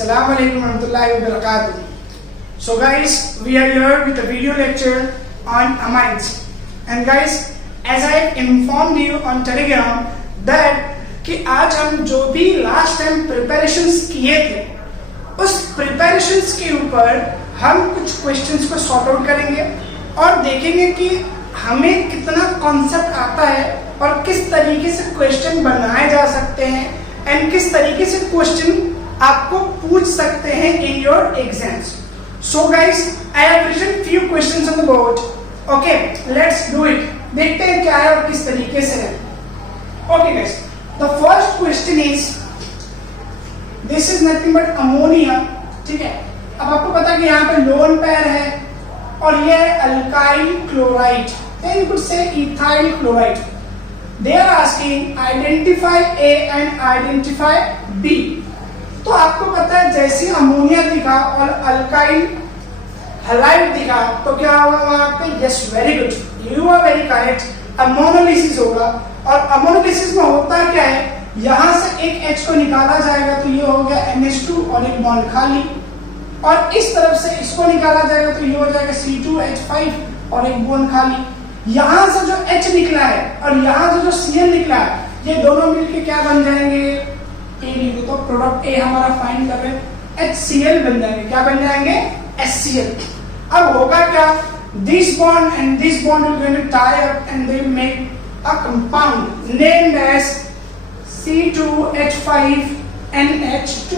Assalamu alaikum warahmatullahi wabarakatuh. So guys, we are here with a video lecture on amines. And guys, as I have informed you on Telegram that कि आज हम जो भी last time preparations किए थे उस preparations के ऊपर हम कुछ क्वेश्चंस को सॉर्ट आउट करेंगे और देखेंगे कि हमें कितना कॉन्सेप्ट आता है और किस तरीके से क्वेश्चन बनाए जा सकते हैं एंड किस तरीके से क्वेश्चन आपको पूछ सकते हैं in your exams. So guys, I have written few questions on the board. Okay, let's do it. देखते हैं क्या है और किस तरीके से है. Okay guys, the first question is this is nothing but ammonia. ठीक है, अब आपको पता है कि यहाँ पे लोन पेयर है और ये है alkyl chloride, then you could say ethyl chloride. They are asking identify A and identify B. तो आपको पता है जैसे अमोनिया दिखा और अल्काइल हैलाइड दिखा तो क्या होगा वहां पे? Yes, very good, you are very correct. Ammonolysis होगा और अमोनोलिसिस में होता क्या है, यहां से एक H को निकाला जाएगा तो ये हो गया NH2 और एक बॉन्ड खाली, और इस तरफ से इसको निकाला जाएगा तो ये हो जाएगा C2H5 और एक बॉन्ड खाली. यहां से जो H निकला है और यहां से जो Cl निकला है ये दोनों मिलके क्या बन जाएंगे? ए लिखो तो प्रोडक्ट ए हमारा फाइंड कर रहे हैं HCl बन जाएंगे. क्या बन जाएंगे? HCl. अब होगा क्या? This bond and this bond will going to tie up and they will make a compound named as C2H5NH2.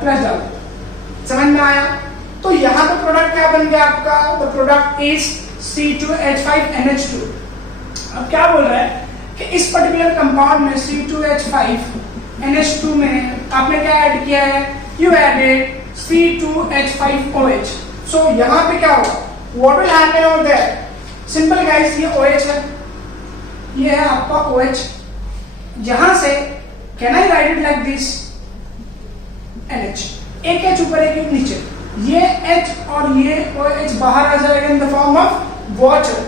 Plus डाल. समझ में आया? तो यहाँ पे प्रोडक्ट क्या बन गया आपका? The product is C2H5NH2. अब क्या बोल रहा है कि इस पर्टिकुलर कंपाउंड में C2H5NH2 में आपने क्या ऐड किया है? You added C2H5OH. सो यहाँ पे क्या होगा? What will happen over there? Simple guys, ये OH है, ये है आपका OH. यहां से can I write it like this NH, एक H ऊपर एक नीचे, ये H और ये OH बाहर आ जाएगा in the form of water,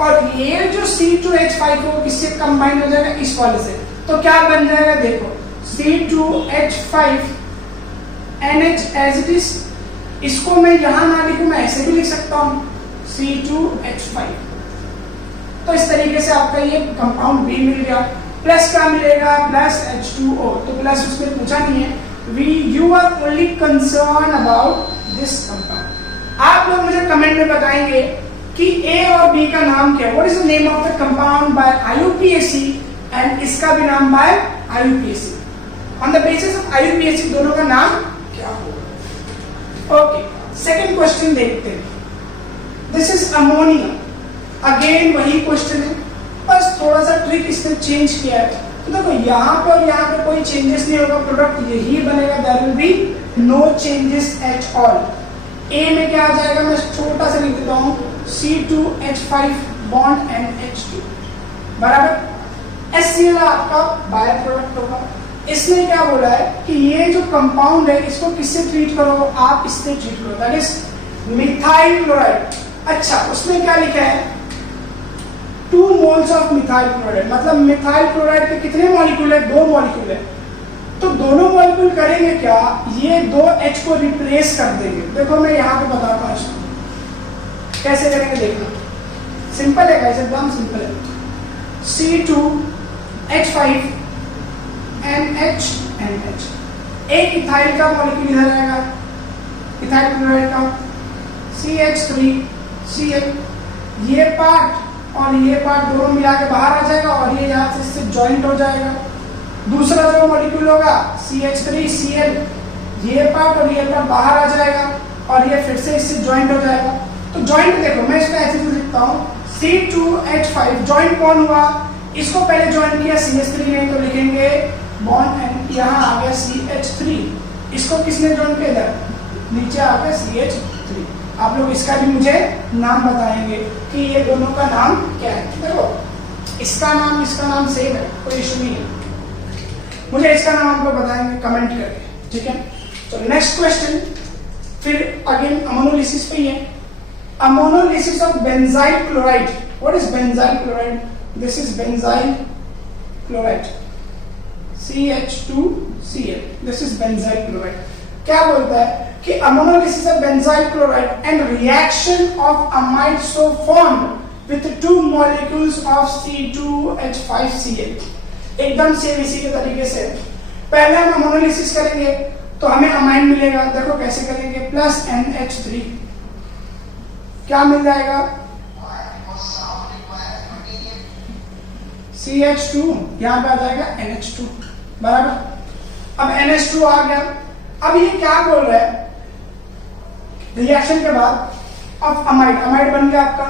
और ये जो C2H5 को किससे कंबाइन हो जाएगा? इस वाले से. तो क्या बन जाएगा? देखो, C2H5NH एज इट इज. इसको मैं यहां ना लिखूं, मैं ऐसे भी लिख सकता हूं C2H5. तो इस तरीके से आपका ये कंपाउंड B मिल गया. प्लस क्या मिलेगा? Plus H2O. तो प्लस उसमें पूछा नहीं है. You are only concern about this compound. आप लोग मुझे कमेंट में बताएंगे कि A और B का नाम क्या है. What is the name of the compound by IUPAC and इसका भी नाम by IUPAC. On the basis of IUPAC दोनों का नाम क्या होगा? ओके, सेकंड क्वेश्चन देखते हैं. This is ammonia. अगेन वही क्वेश्चन है, बस थोड़ा सा ट्रिक इसने चेंज किया है. तो देखो, यहाँ पे और यहाँ पे कोई चेंजेस नहीं होगा, प्रोडक्ट यही बनेगा. There will be no changes at all. A में क्या आ जाएगा? मैं छोटा सा लिख देता हूँ C2H5 बॉन्ड NH2 बराबर. HCl आपका बाय प्रोडक्ट होगा. इसने क्या बोला है कि ये जो कंपाउंड है इसको किससे ट्रीट करो? आप इससे ट्रीट करो, दैट इज मिथाइल क्लोराइड. अच्छा, उसने क्या लिखा है? 2 मोल्स ऑफ मिथाइल क्लोराइड. मतलब मिथाइल क्लोराइड के कितने मॉलिक्यूल है? 2 मॉलिक्यूल है. तो दोनों मॉलिक्यूल करेंगे क्या? ये 2 H को रिप्लेस कर देंगे. देखो मैं यहाँ पे बताता हूँ इसको कैसे करेंगे, देखना. सिंपल है गाइस, एकदम सिंपल है. C2H5NH. एक इथाइल का मॉलिक्यूल इधर आएगा, इथाइल क्लोराइड का CH3Cl. ये पार्ट और ये पार्ट दोनों मिला के बाहर आ जाएगा और ये यहाँ से इससे ज्वाइंट हो जाएगा. दूसरा जो मॉलिक्यूल होगा CH3Cl, ये पार्ट और ये पार्ट बाहर आ जाएगा और ये फिर से इससे ज्वाइंट हो जाएगा. तो ज्वाइंट देखो, मैं इसको ऐसे लिखता हूँ C2H5 ज्वाइंट कौन हुआ? इसको पहले ज्वाइंट किया CH3 ने, तो लिखेंगे बॉन्ड एंड यहाँ आ गया CH3. इसको किसने ज्वाइंट किया? इधर नीचे आ गया CH3. आप लोग इसका भी मुझे नाम बताएंगे कि ये दोनों का नाम क्या है. देखो, इसका नाम सेम है, कोई इशू नहीं है. मुझे इसका नाम आपको बताएंगे कमेंट करके, ठीक है. तो नेक्स्ट क्वेश्चन फिर अगेन अमोनोलिसिस पे ही है. Ammonolysis of benzyl chloride. What is benzyl chloride? This is benzyl chloride. CH2Cl, this is benzyl chloride. क्या बोलता है कि ammonolysis of benzyl chloride and reaction of amide so formed with 2 molecules of C2H5Cl। एकदम same इसी के तरीके से पहले हम अमोनोलिसिस करेंगे तो हमें अमाइड मिलेगा। देखो कैसे करेंगे, प्लस NH3 क्या मिल जाएगा, CH2 यहां पे आ जाएगा NH2 बराबर। अब NH2 आ गया। अब ये क्या बोल रहा है, रिएक्शन के बाद ऑफ अमाइड, अमाइड बन गया आपका,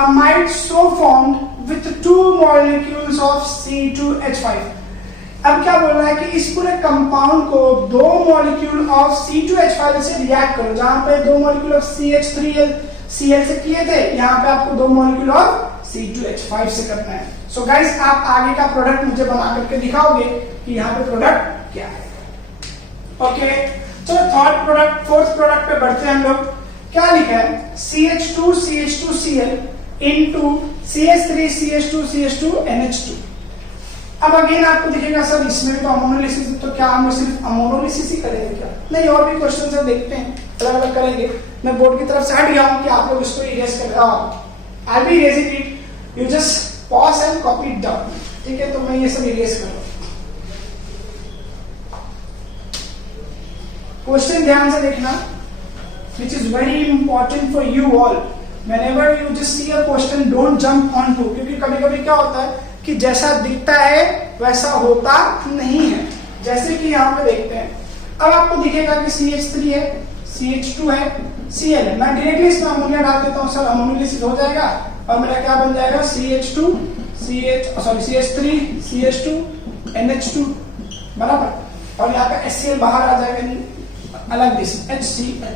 amide so formed with 2 molecules of C2H5। अब क्या बोल रहा है कि इस पूरे कंपाउंड को 2 मॉलिक्यूल ऑफ C2H5 से रिएक्ट करो। जहां पे 2 मॉलिक्यूल ऑफ CH3Cl से किए थे, यहाँ पे आपको 2 मॉलिक्यूल ऑफ C2H5 से करना है। सो गाइस आप आगे का प्रोडक्ट मुझे बना करके दिखाओगे कि यहाँ पे प्रोडक्ट क्या है। ओके चलो थर्ड प्रोडक्ट, फोर्थ प्रोडक्ट पे बढ़ते हैं हम लोग। क्या लिखा है, CH2CH2Cl into CH3CH2CH2 NH2। अब अगेन आपको दिखेगा सर इसमें भी तो अमोनोलिसिस, तो क्या हम सिर्फ अमोनोलिसिस ही करेंगे क्या? नहीं, और भी क्वेश्चन है, देखते हैं, अलग अलग करेंगे। मैं बोर्ड की तरफ से हट गया हूं कि आप लोग इसको इरेज कर, I be erasing it, you just pause and copy it down. ठीक है, तो मैं ये सब इरेज कर रहा हूं। क्वेश्चन ध्यान से देखना, which is very important for you all. Whenever you just see a question, don't jump on to, क्योंकि कभी कभी क्या होता है कि जैसा दिखता है वैसा होता नहीं है। जैसे कि यहाँ पे देखते हैं, अब आपको दिखेगा कि CH3 है, CH2 है, Cl है। मैं डायरेक्टली इसमें अमोनिया डाल देता हूँ सर, अमोनोलिसिस हो जाएगा और मेरा क्या बन जाएगा, CH3 CH2 NH2 बराबर। और यहाँ पे HCl बाहर आ जाएगा, अलग दिस HCl।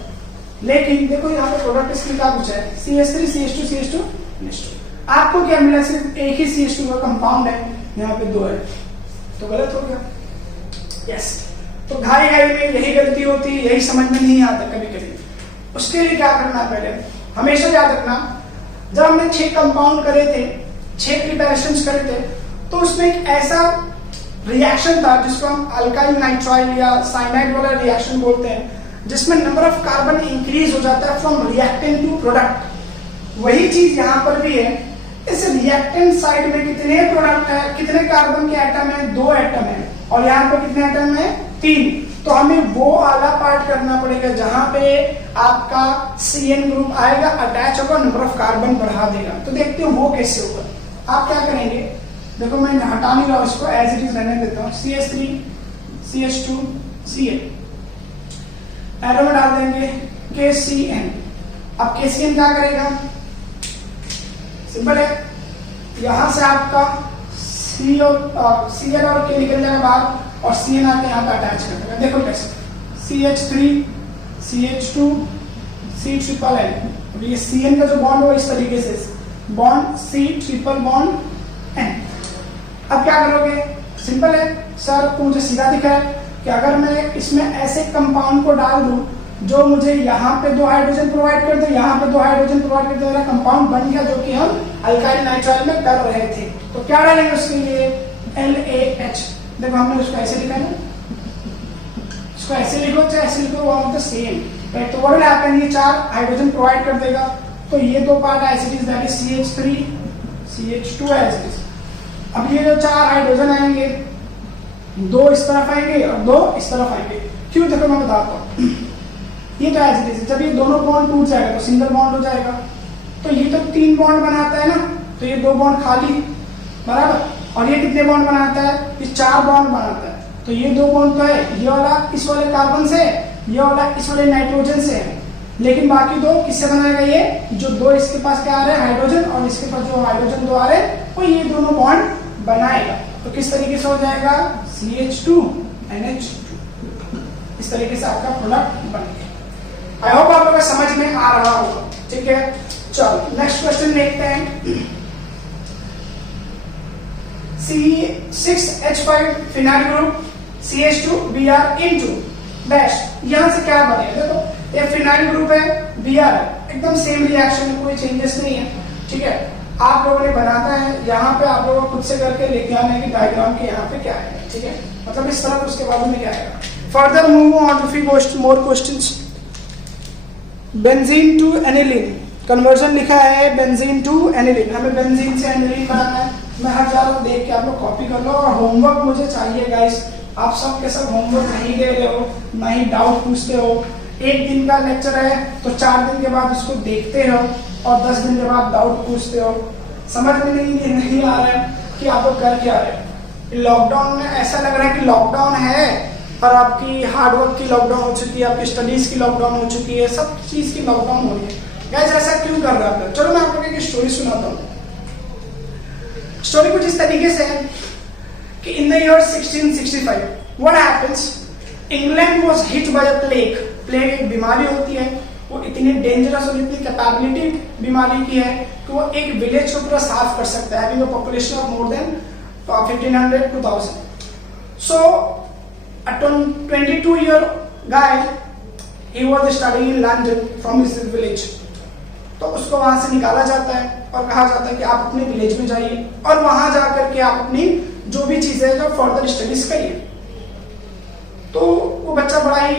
लेकिन देखो यहाँ पे प्रोडक्ट इसमें क्या कुछ है, CH3 CH2 CH2 NH2। आपको क्या मिला, सिर्फ एक ही CH2 का कंपाउंड है, यहाँ पे 2 है, तो गलत हो गया। यस, तो घाई घाई में यही गलती होती है, यही समझ में नहीं आता कभी कभी। उसके लिए क्या करना है, पहले हमेशा याद रखना, जब हमने 6 कंपाउंड करे थे, 6 प्रिपरेशंस करे थे, तो उसमें एक ऐसा रिएक्शन था जिसको हम अल्काइल नाइट्राइल या साइनाइड वाला रिएक्शन बोलते हैं, जिसमें नंबर ऑफ कार्बन इंक्रीज हो जाता है फ्रॉम रिएक्टेंट टू प्रोडक्ट। वही चीज यहाँ पर भी है। इस रिएक्टेंट साइड में कितने प्रोडक्ट है, कितने कार्बन के एटम है, 2 एटम है, और यहाँ पे कितने एटम है, 3। तो हमें वो वाला पार्ट करना पड़ेगा जहां पे आपका CN ग्रुप आएगा, अटैच होगा, नंबर ऑफ कार्बन बढ़ा देगा। तो देखते हो वो कैसे होगा। आप क्या करेंगे, देखो मैं हटा नहीं रहा हूं, इसको एज इट इज रहने देता हूं। CH3 CH2 Cl, एरो में डाल देंगे KCN। अब KCN क्या करेगा, सिंपल है, यहां से आपका Cl और K निकल जाएगा बाहर, और CN आके यहाँ पे अटैच कर देगा। देखो कैसे, CH3 CH2 C∧N। ये CN का जो बॉन्ड हो इस तरीके से, बॉन्ड C∧N। अब क्या करोगे, सिंपल है सर, आपको मुझे सीधा दिखा है कि अगर मैं इसमें ऐसे कंपाउंड को डाल दूं जो मुझे यहाँ पे 2 हाइड्रोजन प्रोवाइड कर दे, यहाँ पे 2 हाइड्रोजन प्रोवाइड कर दे, मेरा कंपाउंड बन गया, जो कि हम अल्काइल नाइट्राइल में कर रहे थे। तो क्या डालेंगे उसके लिए, LAH। देखो हमने उसको ऐसे लिखा है, इसको ऐसे लिखो चाहे ऐसे लिखो, वो ऑफ द सेम। तो व्हाट विल हैपन, ये 4 हाइड्रोजन प्रोवाइड कर देगा, तो ये 2 part as it is, that is CH3 CH2 as it is. अब ये जो 4 हाइड्रोजन आएंगे, 2 इस तरफ आएंगे और 2 इस तरफ आएंगे। क्यों, देखो मैं बताता हूँ। ये तो एज इट इज, जब ये दोनों बॉन्ड टूट जाएगा तो सिंगल बॉन्ड हो जाएगा। तो ये तो 3 बॉन्ड बनाता है ना, तो ये 2 बॉन्ड खाली बराबर, और ये कितने बॉन्ड बनाता है, ये 4 बॉन्ड बनाता है। तो ये 2 बॉन्ड तो है, ये वाला इस वाले कार्बन से, ये वाला इस वाले नाइट्रोजन से है, लेकिन बाकी 2 किससे बनाएगा, ये जो 2 इसके पास क्या आ रहे हैं हाइड्रोजन, और इसके पास जो हाइड्रोजन 2 आ रहे हैं, वो ये दोनों बॉन्ड बनाएगा। तो किस तरीके से हो जाएगा, CH2 NH2। इस तरीके से आपका प्रोडक्ट बन गया। आई होप आप लोगों को समझ में आ रहा होगा। ठीक है, चलो नेक्स्ट क्वेश्चन देखते हैं। C6H5 phenyl group CH2 Br into dash, यहां से क्या बनेगा, देखो ये फिनाइल ग्रुप है, Br है, एकदम सेम रिएक्शन में कोई चेंजेस नहीं है। ठीक है, आप लोगों ने बनाना है, यहाँ पे आप लोगों को खुद से करके लिख जाना है कि डायग्राम के यहाँ पे क्या है। ठीक है, मतलब इस तरह उसके बाजू में क्या आएगा। Further move on to few more questions. Benzene to aniline conversion लिखा है, बेंजीन टू एनिलीन, हमें बेंजीन से एनिलीन बनाना है। मैं हर जा रहा हूँ, देख के आप लोग कॉपी कर लो, और होमवर्क मुझे चाहिए गाइस। आप सब के सब होमवर्क नहीं दे रहे हो, ना ही डाउट पूछते हो। एक दिन का लेक्चर है तो 4 दिन के बाद उसको देखते हो और 10 दिन के बाद डाउट पूछते हो। समझ में नहीं आ रहा है कि आप लोग कर क्या रहे हो। लॉकडाउन में ऐसा लग रहा है कि लॉकडाउन है और आपकी हार्डवर्क की लॉकडाउन हो चुकी है, आपकी स्टडीज की लॉकडाउन हो चुकी है, सब चीज की लॉकडाउन हो रही है। गाइस ऐसा क्यों कर रहे हैं? चलो मैं आप लोगों की स्टोरी सुनाता हूँ। स्टोरी कुछ इस तरीके से है कि in the year 1665 what happens, England was hit by a plague. Plague एक बीमारी होती है, वो इतनी डेंजरस और इतनी कैपेबिलिटी बीमारी की है कि वो एक विलेज को पूरा साफ कर सकता है, having a population of more than 1500 to 1000। So a 22-year guy, he was studying in London from his village। तो उसको वहां से निकाला जाता है और कहा जाता है कि आप अपने विलेज में जाइए और वहां जाकर के आप अपनी जो भी चीजें जो फर्दर स्टडीज करिए। तो वो बच्चा बड़ा ही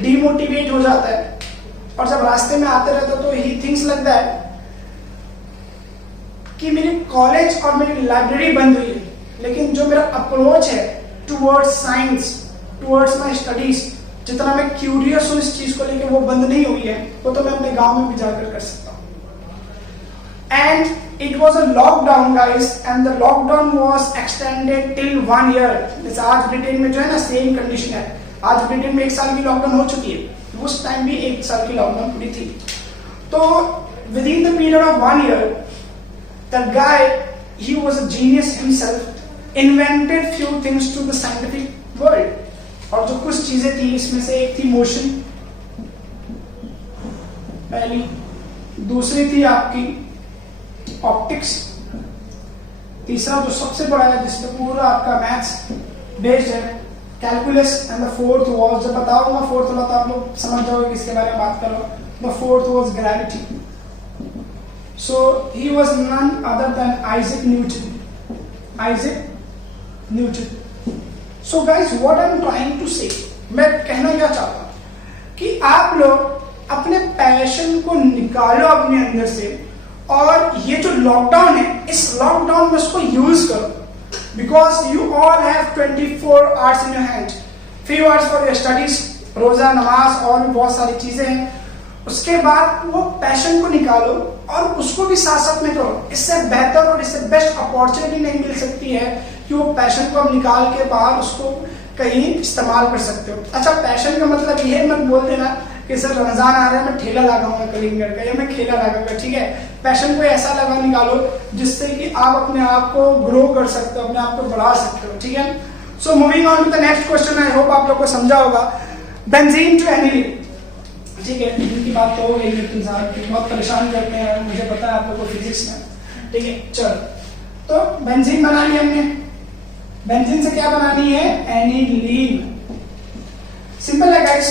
डिमोटिवेट हो जाता है और जब रास्ते में आते रहता तो ही थिंक्स लाइक दैट कि मेरी कॉलेज और मेरी लाइब्रेरी बंद हुई है, लेकिन जो मेरा अप्रोच है towards science, towards my studies, जितना मैं क्यूरियस हूं इस चीज को लेकर, वो बंद नहीं हुई है। वो तो मैं अपने गांव में भी जाकर कर सकता हूं। And it was a lockdown guys, and the lockdown was extended till 1 year। जैसे आज ब्रिटेन में जो है ना सेम कंडीशन है, आज ब्रिटेन में 1 साल की लॉकडाउन हो चुकी है, उस टाइम भी 1 साल की लॉकडाउन पूरी थी। तो within the period of 1 year the guy, he was a genius himself, invented few things to the scientific world. और जो कुछ चीजें थी इसमें से एक थी मोशन, पहली, दूसरी थी आपकी ऑप्टिक्स, तीसरा जो सबसे बड़ा है जिसमें पूरा आपका मैथ्स बेस्ड है, calculus, and the fourth was, जब बताऊंगा फोर्थ वाला तो आप लोग समझ जाओगे किसके बारे में बात कर रहा हूं। The fourth was gravity. So he was none other than Isaac Newton. Isaac Newton. So guys what I am trying to say, मैं कहना क्या चाहता हूं कि आप लोग अपने पैशन को निकालो अपने अंदर से, और ये जो लॉकडाउन है इस लॉकडाउन में उसको यूज करो, because you all have 24 hours in your hand. few hours for your studies, रोजा, नमाज और भी बहुत सारी चीजें हैं। उसके बाद वो पैशन को निकालो और उसको भी साथ साथ में करो। इससे बेहतर और इससे बेस्ट अपॉर्चुनिटी नहीं मिल सकती है कि वो पैशन को आप निकाल के बाहर उसको कहीं इस्तेमाल कर सकते हो। अच्छा, पैशन का मतलब ये मत बोल देना कि सर रमजान आ रहा है मैं ठेला लगाऊंगा कलिंगड़ का या मैं खेला लगाऊंगा, ठीक है। पैशन को ऐसा लगा निकालो जिससे कि आप अपने आप को ग्रो कर सकते हो, अपने आप को बढ़ा सकते हो, ठीक है। So moving on to the next question, I hope आप लोग को समझा होगा। बेंजीन टू एनिलीन, ठीक है, इनकी बात तो हो गई, लेकिन बहुत परेशान करते हैं, मुझे पता है आप लोगों को फिजिक्स में, ठीक है। चलो, तो बेंजीन बना ली हमने। बेंजीन से क्या बनानी है? एनिलीन। सिंपल है गाइस,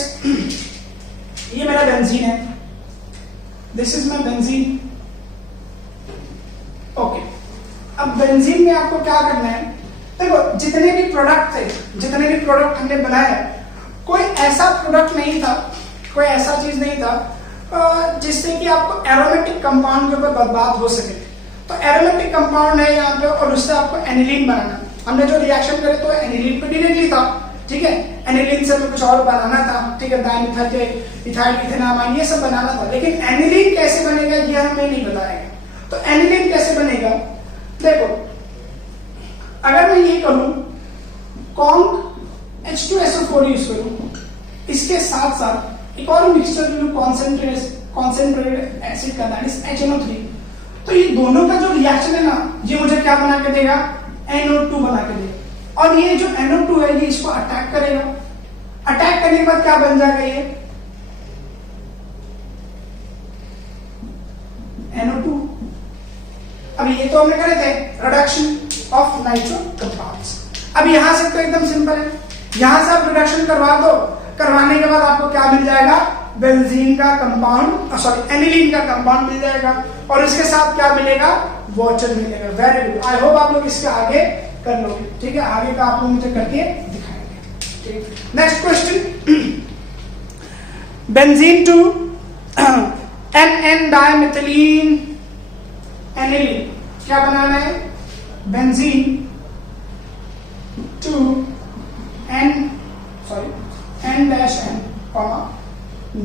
ये मेरा बेंजीन है, this is my benzene, okay. अब बेंजीन में आपको क्या करना है? देखो, जितने भी प्रोडक्ट थे, जितने भी प्रोडक्ट हमने बनाए, कोई ऐसा प्रोडक्ट नहीं था, कोई ऐसा चीज नहीं था जिससे कि आपको एरोमेटिक कंपाउंड के ऊपर बात हो सके। तो एरोमेटिक कंपाउंड है यहाँ पे, और उससे आपको एनिलीन बनाना। हमने जो रिएक्शन करे तो एनिलीन पे डायरेक्टली था, ठीक है। एनिलीन से कुछ और बनाना था, ठीक है, डाइमिथाइल, इथाइल, इथेनामाइन, ये सब बनाना था। लेकिन एनिलीन कैसे बनेगा ये हमें नहीं बताएगा। तो एनिलीन कैसे बनेगा? देखो, अगर मैं ये करूं, कॉन्क H2SO4 यूज करूं, इसके साथ साथ एक और मिक्सचर लूं, कॉन्सेंट्रेटेड एसिड का, दैट इज HNO3। तो ये दोनों का जो रिएक्शन है ना, ये मुझे क्या बना के देगा? NO2 बना के देगा। और ये जो NO2 है ये इसको अटैक करेगा। अटैक करने के बाद क्या बन जाएगा? ये NO2। अब ये तो हमने करे थे रिडक्शन ऑफ नाइट्रो कंपाउंड्स। अब यहां से तो एकदम सिंपल है, यहां से आप रिडक्शन करवा दो, करवाने के बाद आपको क्या मिल जाएगा? बेंजीन का कंपाउंड, सॉरी एनिलीन का कंपाउंड मिल जाएगा। और इसके साथ क्या मिलेगा? वाटर मिलेगा। वेरी गुड, आई होप आप लोग इसके आगे कर लोगे, ठीक है। आगे का आप लोग मुझे करके दिखाएंगे। Next question, benzene to NN dimethylene aniline, क्या बनाना है? Benzene to N N-N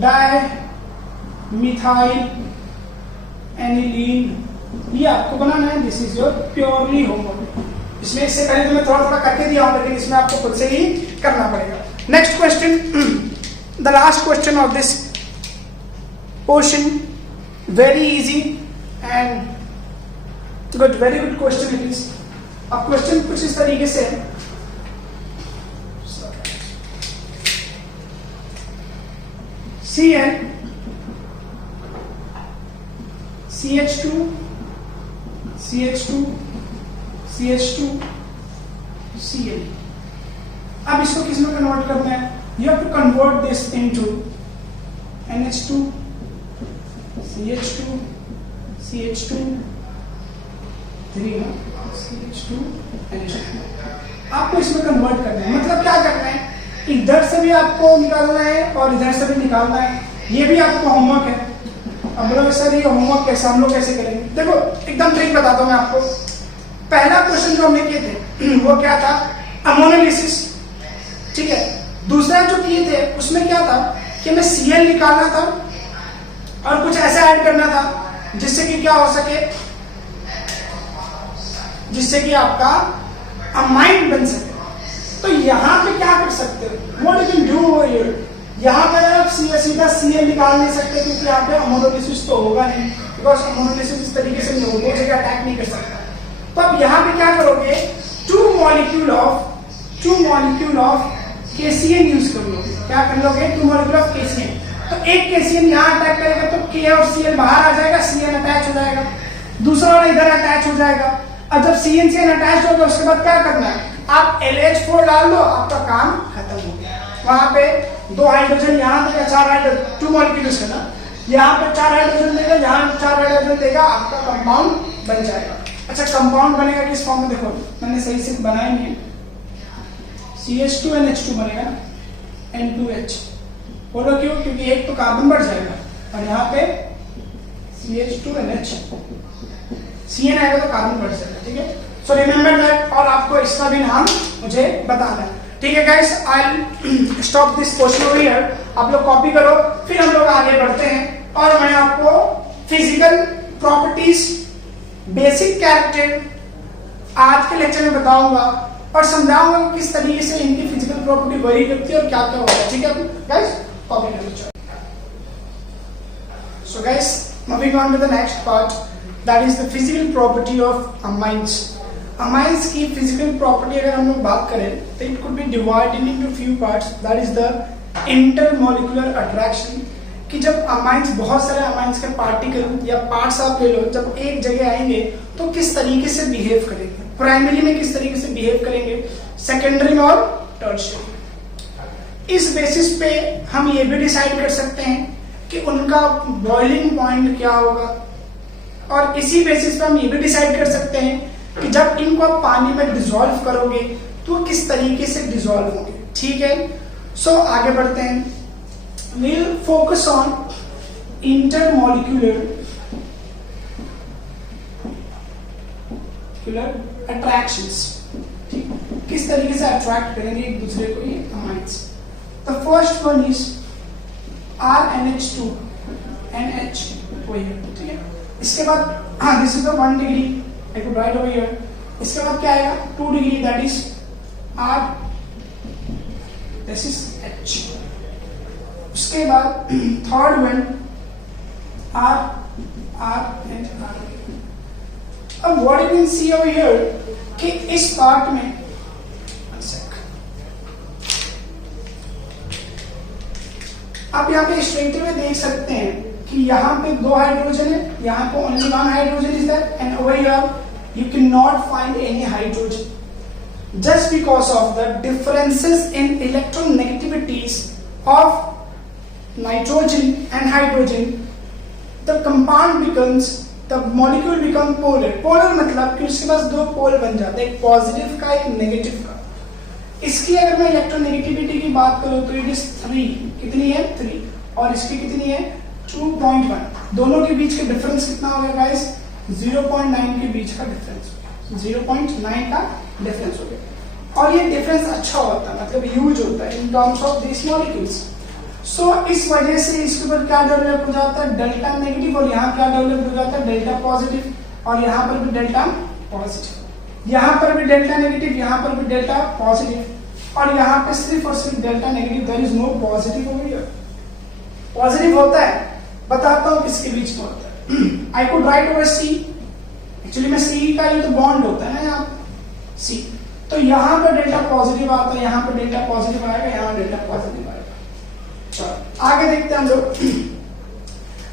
dimethyl aniline, ये आपको बनाना है। This is your purely homework. इसमें इससे पहले तो मैं थोड़ा थोड़ा करके दिया हूं, लेकिन इसमें आपको खुद से ही करना पड़ेगा। Next question, the last question of this portion, very easy and good, very good question it is. अब क्वेश्चन कुछ इस तरीके से है, Cn CH2 CH2 CH2 Cl। अब इसको किस में कन्वर्ट करना है? You have to convert this into NH2 CH2 CH2 3 CH2 NH2। आपको इसमें कन्वर्ट करना है, मतलब क्या करना है? इधर से भी आपको निकालना है और इधर से भी निकालना है। ये भी आपको होमवर्क है। अब बोलो सर ये होमवर्क कैसे, हम लोग कैसे करेंगे? देखो एकदम ट्रिक बताता हूँ मैं आपको। पहला क्वेश्चन जो हमने किए थे वो क्या था? अमोनोलिसिस, ठीक है। दूसरा जो किए थे उसमें क्या था कि हमें Cl निकालना था और कुछ ऐसा ऐड करना था जिससे कि क्या हो सके, जिससे कि आपका अमाइन बन सके। तो यहाँ पे क्या कर सकते हो? What you can do over here? यहाँ पे आप सीधा Cl निकाल नहीं सकते क्योंकि यहाँ पे अमोनोलिसिस तो होगा नहीं, बिकॉज अमोनोलिसिस इस तरीके से नहीं होगा, जगह अटैक नहीं कर सकता। तो अब यहाँ पे क्या करोगे? Two molecule of KCN use कर लोगे। क्या कर लोगे? Two molecule of KCN। तो एक KCN यहाँ अटैक करेगा तो K और Cl बाहर आ जाएगा, Cn अटैच हो जाएगा, दूसरा वाला इधर अटैच हो जाएगा। अब जब CN अटैच होगा उसके बाद क्या करना है? आप LH4 डाल दो, आपका काम खत्म हो गया। वहां पे 2 हाइड्रोजन, यहाँ पे 4 हाइड्रोजन, 2 मॉलिक्यूल्स है ना, यहाँ पे 4 हाइड्रोजन देगा, यहाँ 4 हाइड्रोजन देगा, आपका कंपाउंड बन जाएगा। अच्छा कंपाउंड बनेगा किस फॉर्म में? देखो मैंने सही से बनाया नहीं है। CH2NH2 बनेगा N2H। बोलो क्यों? क्योंकि एक तो कार्बन बढ़ जाएगा और यहाँ पे CH2NH, Cn आएगा तो कार्बन बढ़ जाएगा, ठीक है। सो रिमेंबर दैट, और आपको इसका भी नाम मुझे बताना है, ठीक है guys. I stop this question over here. आप लोग कॉपी करो, फिर हम लोग आगे बढ़ते हैं और मैं आपको फिजिकल प्रॉपर्टीज, बेसिक कैरेक्टर आज के लेक्चर में बताऊंगा और समझाऊंगा किस तरीके से इनकी फिजिकल प्रॉपर्टी वेरी करती है और क्या क्या होता है, ठीक है गाइस। कॉपी कर लो। So guys, moving on to the next part, that is the physical property of amines. Amines की फिजिकल प्रॉपर्टी अगर हम लोग बात करें तो it could be divided into few parts. That is the intermolecular attraction, कि जब अमाइंस, बहुत सारे अमाइंस के पार्टिकल या पार्ट्स आप ले लो, जब एक जगह आएंगे तो किस तरीके से बिहेव करेंगे, प्राइमरी में किस तरीके से बिहेव करेंगे, सेकेंडरी में और टर्शियरी। इस बेसिस पे हम ये भी डिसाइड कर सकते हैं कि उनका बॉइलिंग पॉइंट क्या होगा, और इसी बेसिस पे हम ये भी डिसाइड कर सकते हैं कि जब इनको आप पानी में डिसॉल्व करोगे तो किस तरीके से डिसॉल्व होंगे, ठीक है। सो आगे बढ़ते हैं। we'll focus on intermolecular attractions, किस तरीके से अट्रैक्ट करेंगे एक दूसरे को ये amines. The first one is RNH2 NH, ठीक है। इसके बाद this is the 1 degree, I could write over here. इसके बाद क्या आएगा? 2 degree, that is R, this is H। उसके बाद third one R and R। अब what you can see over here कि इस पार्ट में आप यहाँ पे स्ट्रेट में देख सकते हैं कि यहाँ पे 2 हाइड्रोजन है, यहाँ पे only 1 hydrogen is there, and over here you cannot find any hydrogen just because of the differences in electronegativities of nitrogen and hydrogen. The compound becomes the molecule become polar. Polar मतलब कि उसके पास दो पोल बन जाते हैं, एक positive का एक नेगेटिव का। इसकी अगर मैं इलेक्ट्रोनेगेटिविटी की बात करूं तो इट इज 3, कितनी है 3, और इसकी कितनी है 2.1। दोनों के बीच का डिफरेंस कितना हो गया गाइस, 0.9 के बीच का डिफरेंस, 0.9 का डिफरेंस हो गया। और ये डिफरेंस अच्छा होता है, मतलब ह्यूज होता है in terms of this molecules. So इस वजह से इसके ऊपर क्या डेवलप हो जाता है, डेल्टा नेगेटिव, और यहाँ क्या डेवलप हो जाता है, डेल्टा पॉजिटिव, और यहाँ पर भी डेल्टा पॉजिटिव, यहाँ पर भी डेल्टा नेगेटिव, यहाँ पर भी डेल्टा पॉजिटिव, और यहाँ पे सिर्फ और सिर्फ delta negative, there is no positive over here. Positive होता है, बताता हूँ किसके बीच में होता है। I could write over C, actually में सी का ये तो बॉन्ड होता है ना यहाँ सी, तो यहाँ पर डेल्टा पॉजिटिव आता है, यहाँ पर डेल्टा पॉजिटिव आएगा, यहाँ डेल्टा पॉजिटिव आएगा। चलो आगे देखते हैं हम लोग।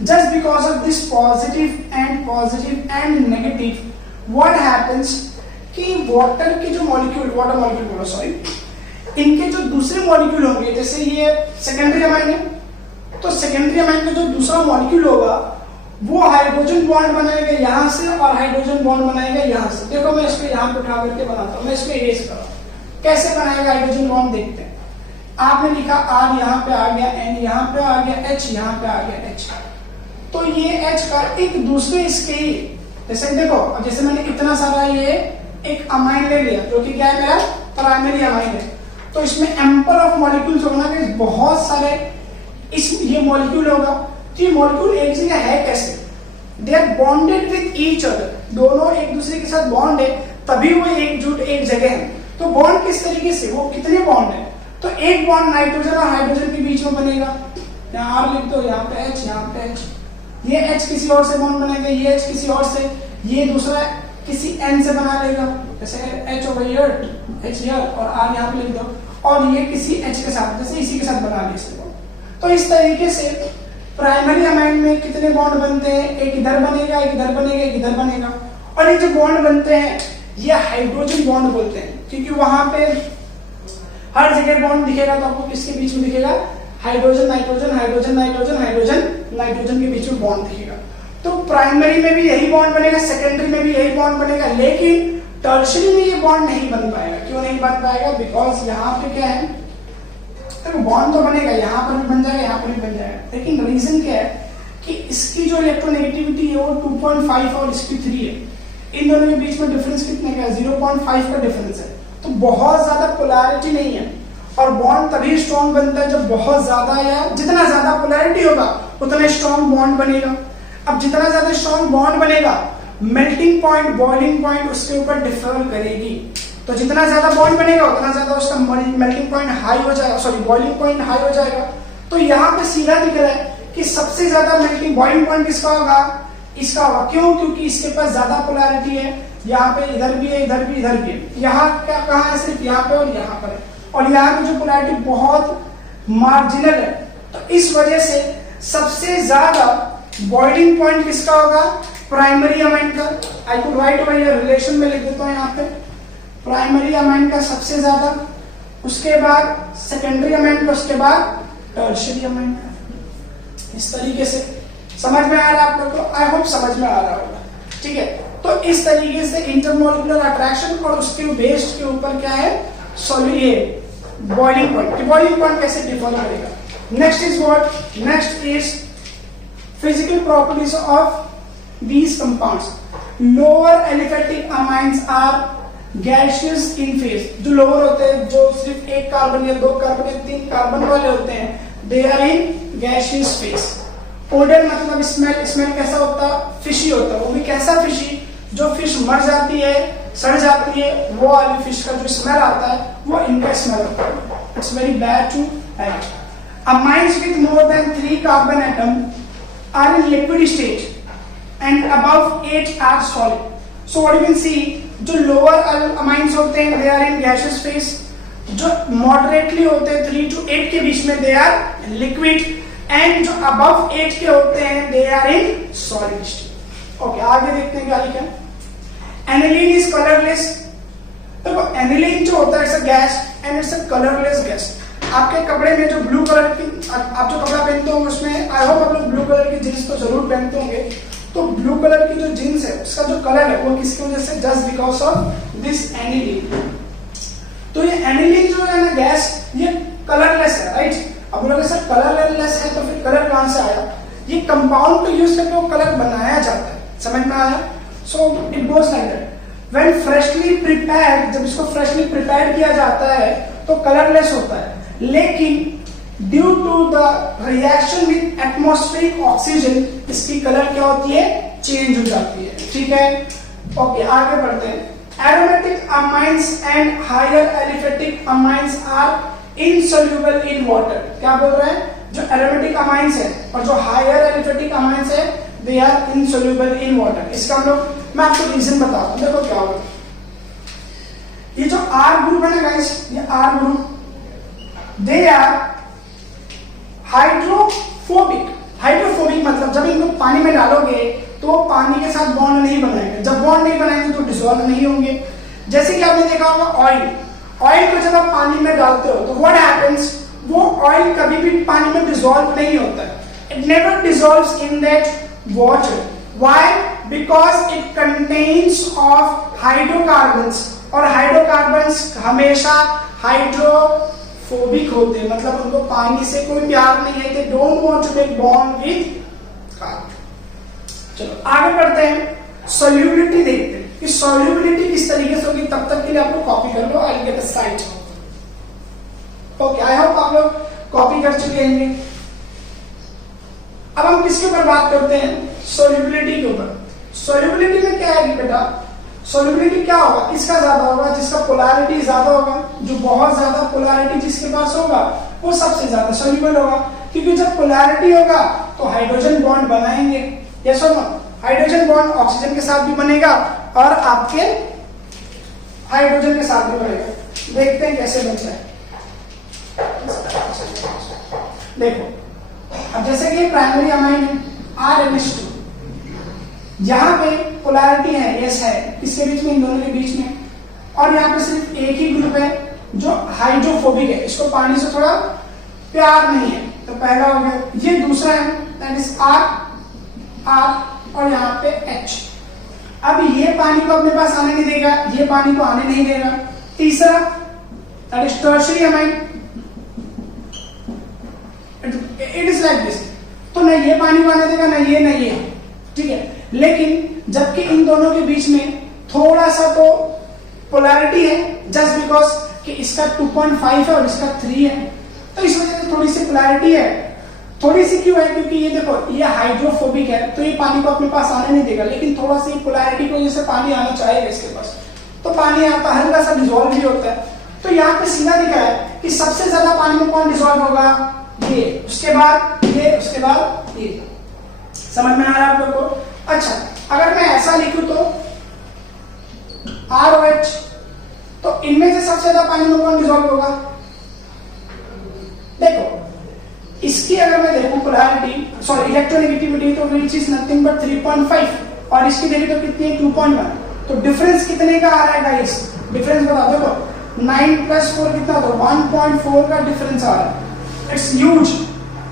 Just because of this positive and negative, what happens कि वाटर के जो मॉलिक्यूल, वाटर मॉलिक्यूल बोलो सॉरी, इनके जो दूसरे मॉलिक्यूल होंगे, जैसे ये सेकेंडरी अमाइन है, तो सेकेंडरी अमाइन का जो दूसरा मॉलिक्यूल होगा वो हाइड्रोजन बॉन्ड बनाएगा यहाँ से, और हाइड्रोजन बॉन्ड बनाएगा यहाँ से। देखो मैं इसको यहाँ पे उठा करके बनाता हूँ, मैं इसको इरेज कर रहा हूँ। कैसे बनाएगा हाइड्रोजन बॉन्ड देखते हैं। आपने लिखा R यहाँ पे आ गया, N यहाँ पे आ गया, H यहाँ पे आ गया, H, तो ये H का एक दूसरे इसके, जैसे देखो, अब जैसे मैंने इतना सारा ये एक अमाइन ले लिया जो कि क्या है मेरा प्राइमरी अमाइन है, तो इसमें एम्पल ऑफ मॉलिक्यूल्स होना कि बहुत सारे इस ये मॉलिक्यूल होगा। तो ये मॉलिक्यूल एक जगह है कैसे, they are bonded with each other, दोनों एक दूसरे के साथ बॉन्ड है, तभी वो एकजुट एक जगह है। तो बॉन्ड किस तरीके से, वो कितने बॉन्ड है, तो एक बॉन्ड नाइट्रोजन और हाइड्रोजन के बीच में बनेगा, यहाँ R लिख दो, यहाँ पे H, यहाँ पे H, ये H किसी और से बॉन्ड बनेगा, ये H किसी और से, ये दूसरा किसी N से बना लेगा, जैसे H over here, H here, और R यहाँ पे लिख दो, और ये किसी H के साथ, जैसे इसी के साथ बना लिया इससे बॉन्ड। तो इस तरीके से प्राइमरी अमाइन में कितने बॉन्ड बनते हैं, एक इधर बनेगा, एक इधर बनेगा, एक इधर बनेगा, और ये जो बॉन्ड बनते हैं ये हाइड्रोजन बॉन्ड बोलते हैं, क्योंकि वहां पे हर जगह बॉन्ड दिखेगा, तो आपको किसके बीच में दिखेगा, hydrogen nitrogen, hydrogen nitrogen, hydrogen nitrogen के बीच में बॉन्ड दिखेगा। तो प्राइमरी में भी यही बॉन्ड बनेगा, सेकेंडरी में भी यही बॉन्ड बनेगा, लेकिन टर्शियरी में ये बॉन्ड नहीं बन पाएगा। क्यों नहीं बन पाएगा, बिकॉज यहाँ पे क्या है, तो बॉन्ड तो बनेगा, यहाँ पर भी बन जाएगा, यहाँ पर भी बन जाएगा, लेकिन रीजन क्या है कि इसकी जो इलेक्ट्रोनेगेटिविटी है वो 2.5 और इसकी 3 है। इन दोनों के बीच में डिफरेंस कितने का है, 0.5 का डिफरेंस है, तो बहुत ज्यादा पोलैरिटी नहीं है। और बॉन्ड तभी स्ट्रॉन्ग बनता है जब बहुत ज्यादा, या जितना ज्यादा पोलैरिटी होगा उतना स्ट्रॉन्ग बॉन्ड बनेगा। अब जितना ज्यादा स्ट्रॉन्ग बॉन्ड बनेगा, मेल्टिंग पॉइंट, बॉइलिंग पॉइंट उसके ऊपर डिफर करेगी। तो जितना ज्यादा बॉन्ड बनेगा उतना ज्यादा उसका मेल्टिंग पॉइंट हाई हो जाएगा, सॉरी बॉइलिंग पॉइंट हाई हो जाएगा। तो यहाँ पे सीधा दिख रहा है कि सबसे ज्यादा मेल्टिंग बॉइलिंग पॉइंट किसका होगा, इसका होगा। क्यों, क्योंकि इसके पास ज्यादा पोलैरिटी है, यहाँ पे इधर भी है, इधर भी, इधर भी है। यहाँ क्या कहाँ है, सिर्फ यहाँ पे और यहाँ पर है, और यहाँ की जो पोलैरिटी बहुत मार्जिनल है। तो इस वजह से सबसे ज्यादा बॉइलिंग पॉइंट किसका होगा, प्राइमरी अमाइन का। आई could write over here, relation में लिख देता हूँ यहाँ पे, प्राइमरी अमाइन का सबसे ज्यादा, उसके बाद सेकेंडरी अमाइन का, उसके बाद टर्शियरी अमाइन का। इस तरीके से समझ में आ रहा है आप लोग को, आई होप समझ में आ रहा होगा, ठीक है। तो इस तरीके से इंटरमोलिकुलर अट्रैक्शन और उसके बेस्ड के ऊपर क्या है, solid boiling point, boiling point कैसे डिफाइन करेगा। Next is what, next is physical properties of these compounds. Lower aliphatic amines are gaseous in phase. जो लोअर होते हैं, जो सिर्फ एक कार्बन या 2 कार्बन या 3 कार्बन वाले होते हैं, they are in gaseous phase. Odour मतलब स्मेल, स्मेल कैसा होता है, फिशी होता है। वो भी कैसा फिशी, जो फिश मर जाती है, सड़ जाती है, वो वाली फिश का जो स्मेल आता है वो इनका स्मेल होता है। It's very bad to eat. Amines with more than 3 carbon atom are in liquid state and above 8 are solid. So what you can see, जो lower amines होते हैं they are in gaseous phase, जो moderately होते हैं 3 to 8 के बीच में they are liquid, and जो above 8 के होते हैं they are in solid state. Okay, आगे देखते हैं क्या लिखा है। Aniline is colorless. देखो aniline जो होता है it's a gas and it's a colorless gas. आपके कपड़े में जो ब्लू कलर की, आप जो कपड़ा पहनते होंगे उसमें आई होप आप लोग ब्लू कलर की जींस तो जरूर पहनते होंगे, तो ब्लू कलर की जो जींस है उसका जो कलर है वो किसकी वजह से, just because of this aniline. तो ये एनिलीन जो है ना गैस, ये कलरलेस है, राइट। अब बोलोगे सर कलरलेस है तो फिर कलर कहां से आया? ये कंपाउंड को यूज करके वो कलर बनाया जाता है, समझ में आया? So it goes like that. When freshly prepared, जब इसको फ्रेशली प्रिपेयर किया जाता है तो कलरलेस होता है, लेकिन due to the reaction with atmospheric oxygen इसकी कलर क्या होती है, चेंज हो जाती है, ठीक है। ओके आगे बढ़ते हैं। Aromatic amines and higher aliphatic amines are insoluble in water. क्या बोल रहे हैं? जो एरोमेटिक अमाइंस है और जो हायर एलिफेटिक अमाइंस है they are insoluble in water. इसका हम लोग, मैं आपको रीजन बताता हूं, देखो क्या होगा। ये जो आर ग्रुप है ना गाइस, ये R group they are hydrophobic. Hydrophobic मतलब जब इनको पानी में डालोगे तो पानी के साथ बॉन्ड नहीं बनाएंगे, जब बॉन्ड नहीं बनाएंगे तो डिसॉल्व नहीं होंगे। जैसे कि आपने देखा होगा ऑयल, ऑयल को जब आप पानी में डालते हो तो व्हाट हैपेंस, वो ऑयल कभी भी पानी में डिसॉल्व नहीं होता, it never dissolves in that water. Why? Because it contains of hydrocarbons, और हाइड्रोकार्बन्स हमेशा हाइड्रोफोबिक होते हैं, मतलब उनको पानी से कोई प्यार नहीं है, they don't want to make bond with carbon. चलो आगे बढ़ते हैं, सॉल्युबिलिटी देखते हैं कि सॉल्युबिलिटी किस तरीके से होगी। तब तक के लिए आप लोग कॉपी कर लो, I will get a sight. Okay I hope आप लोग कॉपी कर चुके हैं। अब हम किसके ऊपर बात करते हैं, सॉल्युबिलिटी के ऊपर। सॉल्युबिलिटी में क्या है बेटा, सॉल्युबिलिटी क्या होगा, किसका ज्यादा होगा, जिसका पोलैरिटी ज्यादा होगा, जो बहुत ज्यादा पोलैरिटी जिसके पास होगा वो सबसे ज्यादा सॉल्युबल होगा। क्योंकि जब पोलैरिटी होगा तो हाइड्रोजन बॉन्ड बनाएंगे, यस और नो। हाइड्रोजन बॉन्ड ऑक्सीजन के साथ भी बनेगा और आपके हाइड्रोजन के साथ भी बनेगा। देखते हैं कैसे बनता है। देखो अब जैसे कि प्राइमरी अमाइन है RNH2, यहां पे पोलैरिटी है, यस है, किसके बीच में, इन दोनों के बीच में, और यहाँ पे सिर्फ एक ही ग्रुप है जो हाइड्रोफोबिक है, इसको पानी से थोड़ा प्यार नहीं है, तो पहला हो गया। ये दूसरा है दैट इज R और यहाँ पे H। अब ये पानी को अपने पास आने नहीं देगा, ये पानी को आने नहीं देगा। तीसरा that is tertiary amine, it is like this, तो ना ये पानी को आने देगा ना ये, ठीक है। लेकिन जबकि इन दोनों के बीच में थोड़ा सा तो पोलैरिटी है, जस्ट बिकॉज कि इसका 2.5 है और इसका 3 है, तो इस वजह से थोड़ी सी पोलैरिटी है। थोड़ी सी क्यों है? क्योंकि ये देखो ये हाइड्रोफोबिक है तो ये पानी को अपने पास आने नहीं देगा, लेकिन थोड़ा सी पोलैरिटी की वजह से पानी आना चाहेगा इसके पास, तो पानी आता हल्का सा डिसॉल्व भी होता है। तो यहाँ पे सीधा दिखा है कि सबसे ज्यादा पानी में कौन डिसॉल्व होगा, ये, उसके बाद ये, उसके बाद ये। समझ में आ रहा है आप लोगों को? अच्छा अगर मैं ऐसा लिखूं तो ROH, तो इनमें से सबसे ज्यादा पानी में कौन डिसॉल्व होगा? देखो इसकी अगर मैं देखूं पोलैरिटी, सॉरी इलेक्ट्रोनेगेटिविटी, तो विच इज नथिंग बट 3.5, और इसकी देखिए तो कितनी है 2.1, तो डिफरेंस कितने का आ रहा है गाइस? डिफरेंस बता दो, 9 + 4 कितना, तो 1.4 का डिफरेंस आ रहा है, इट्स ह्यूज,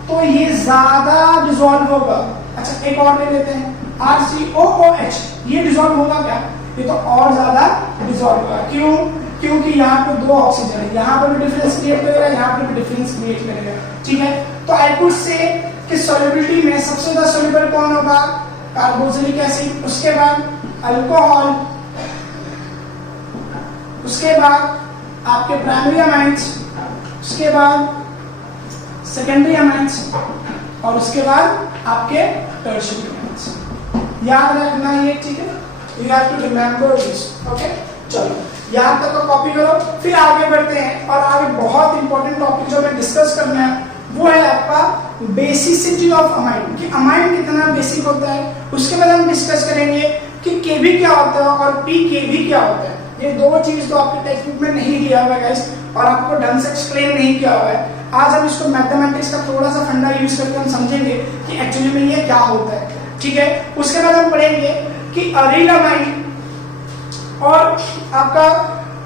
तो ये ज्यादा डिसॉल्व होगा। अच्छा एक और ले लेते हैं RCOOH, ये डिसॉल्व होगा क्या? ये तो और ज्यादा डिसॉल्व होगा। क्यों? क्योंकि यहाँ पे 2 ऑक्सीजन है, यहाँ पर भी डिफरेंस क्रिएट करेगा, यहाँ पर भी डिफरेंस क्रिएट करेगा, ठीक है। तो आई कुड से कि सॉल्युबिलिटी में सबसे ज्यादा सॉल्युबल कौन होगा? कार्बोक्सिलिक एसिड, उसके बाद अल्कोहल, उसके बाद आपके प्राइमरी अमाइंस, उसके बाद सेकेंडरी अमाइंस, और उसके बाद आपके टर्शियरी अमाइंस। याद रखना ये, ठीक है, you have to remember this, okay. चलो यहाँ तक को कॉपी करो, फिर आगे बढ़ते हैं, और आगे बहुत इंपॉर्टेंट टॉपिक जो हमें डिस्कस करना है वो है आपका बेसिसिटी ऑफ अमाइन, कि अमाइन कितना बेसिक होता है। उसके बाद हम डिस्कस करेंगे कि केबी क्या होता है और पीकेबी क्या होता है। ये 2 चीज तो आपके टेक्स्ट बुक में नहीं दिया हुआ है गाइस, और आपको ढंग से एक्सप्लेन नहीं किया हुआ है। आज हम इसको मैथमेटिक्स का थोड़ा सा फंडा यूज करके हम समझेंगे कि एक्चुअली में ये क्या होता है, ठीक है। उसके बाद हम पढ़ेंगे कि अरील अमाइन और आपका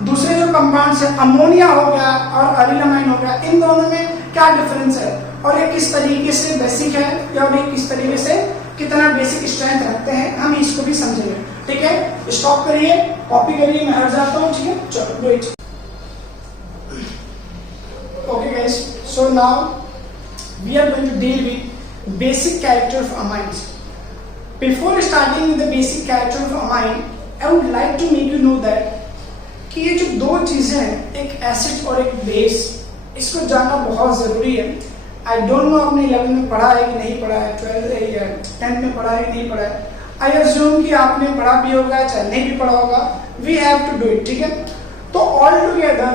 दूसरे जो कंपाउंड्स है, अमोनिया हो गया और अरील अमाइन हो गया, इन दोनों में क्या डिफरेंस है, और ये किस तरीके से बेसिक है या ये किस तरीके से कितना बेसिक स्ट्रेंथ रखते हैं, हम इसको भी समझेंगे। ठीक है, स्टॉप करिए, कॉपी करिए, मैं हट जाता हूँ। ठीक है, चलो do it. Okay guys, so now we are going to deal with basic character of amines. Before starting with the basic character of amine, I would like to make you know that कि ये जो दो चीजें हैं, एक acid और एक base, इसको जानना बहुत जरूरी है। आई डोंट नो आपने 11 में पढ़ा है कि नहीं पढ़ा है, 12 या 10 में पढ़ा है कि नहीं पढ़ा है। आई अज्यूम कि आपने पढ़ा भी होगा, चाहे नहीं भी पढ़ा होगा। We have to do it. ठीक है, तो ऑल टुगेदर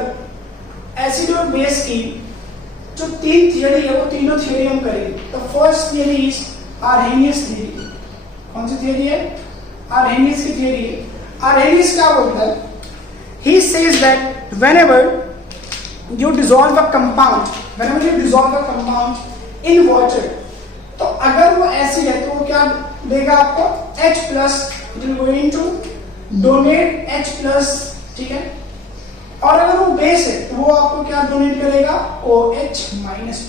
एसिड और बेस की जो तीन थियरी है, वो तीनों थियरी हम करेंगे। The first theory is Arrhenius theory. कौन सी थियरी है? आर्हेनियस की थियरी है। आर्हेनियस क्या बोलता है? He says that whenever you dissolve a compound in water, तो अगर वो एसिड है तो वो क्या देगा आपको? H plus, it will go into donate H plus। ठीक है, और अगर वो बेस है तो वो आपको क्या डोनेट करेगा? OH minus.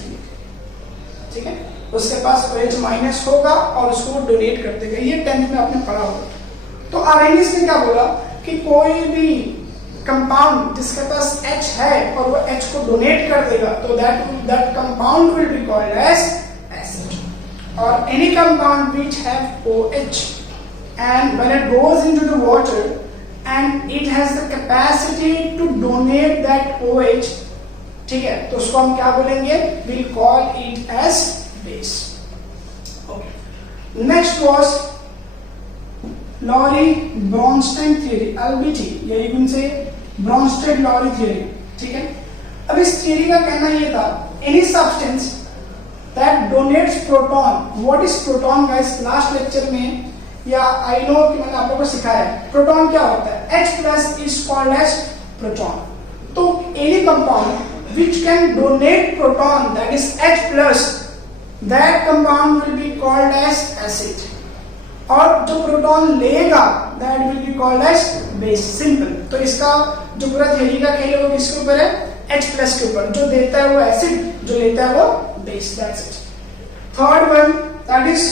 ठीक है, उसके पास OH माइनस होगा और उसको डोनेट कर देगा। ये 10th में आपने पढ़ा होगा। तो आर्हेनियस ने क्या बोला कि कोई भी कंपाउंड जिसके पास H है और वो H को डोनेट कर देगा, तो that compound will be called as acid, or any compound which have OH, and when it goes into the water and it has the capacity to donate that OH, ठीक है, तो उसको हम क्या बोलेंगे? we'll call it as base. Okay, next was Lorry-Bronsted theory, LBT, या you can say Bronsted-Lorry theory। ठीक है, अब इस थियरी का कहना ये था, any substance that donates proton। what is proton guys? Last lecture में या I know कि मैंने आप लोगों को सिखाया है प्रोटॉन क्या होता है। H plus is called as proton। तो any compound which can donate proton, that is H plus, that compound will be called as acid, और जो प्रोटॉन लेगा that will be called as base। Simple. तो इसका जो पूरा theory का खेल है वो किसके ऊपर है? H plus के ऊपर। जो देता है वो एसिड, जो लेता है वो base. That's it. Third one, that is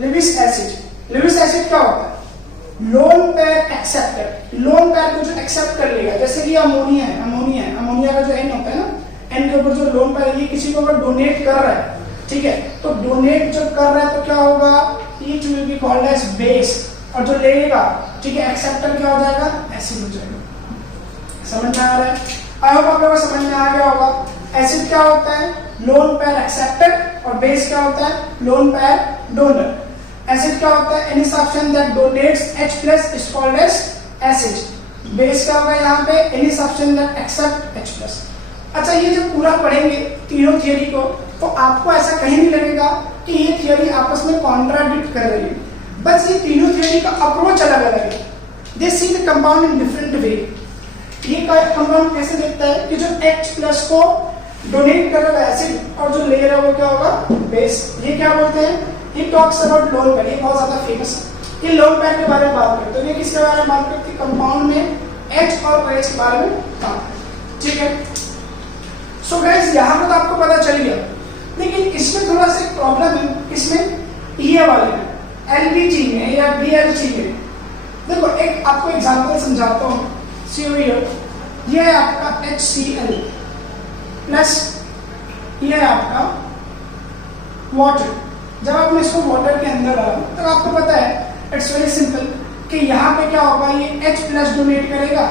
Lewis acid. Lewis acid क्या होता है? Lone pair acceptor. Lone pair को जो एक्सेप्ट कर लेगा, जैसे कि अमोनिया है, अमोनिया का जो एन होता है ना, एन के ऊपर जो लोन पेयर, ये किसी को अगर डोनेट कर रहा है, ठीक है, तो डोनेट जब कर रहा है तो क्या होगा? It will be called as base, और जो लेगा, ठीक है, एक्सेप्टर क्या हो जाएगा? एसिड हो जाएगा। समझ में आ रहा है? आई होप आप लोगों को समझ में आ गया होगा। एसिड क्या होता है? लोन पेयर एक्सेप्टर, और बेस क्या होता है? Lone pair donor. एसिड क्या होता है? Any substance that donates H plus is called as acid. Base क्या होगा यहाँ पे? Any substance that accept H plus। अच्छा, ये जब पूरा पढ़ेंगे तीनों थियरी को, तो आपको ऐसा कहीं नहीं लगेगा कि ये थियरी आपस में कॉन्ट्राडिक्ट कर रही है। बस ये तीनों थियरी का अप्रोच अलग अलग है। They see the compound in different way. ये कंपाउंड कैसे देखता है कि जो H plus को डोनेट कर रहा है एसिड, और जो ले रहा है वो क्या होगा? बेस। ये क्या बोलते हैं? ये टॉक्स अबाउट लोन पेयर। ये बहुत ज्यादा फेमस है। ये लोन पेयर के बारे में बात करते हैं। ये किसके बारे में बात करते हैं? कंपाउंड में H और OH के बारे में बात करते। ठीक है, सो गाइस यहाँ पर तो आपको पता चल गया, लेकिन इसमें थोड़ा सा प्रॉब्लम है। इसमें ये वाले में LBG में या BLG में, देखो एक आपको एग्जांपल समझाता हूँ। ये है आपका HCl प्लस ये है आपका वाटर। जब आपने इसको वाटर के अंदर डाला तो आपको पता है, इट्स वेरी सिंपल, कि यहाँ पे क्या होगा? ये H plus डोनेट करेगा,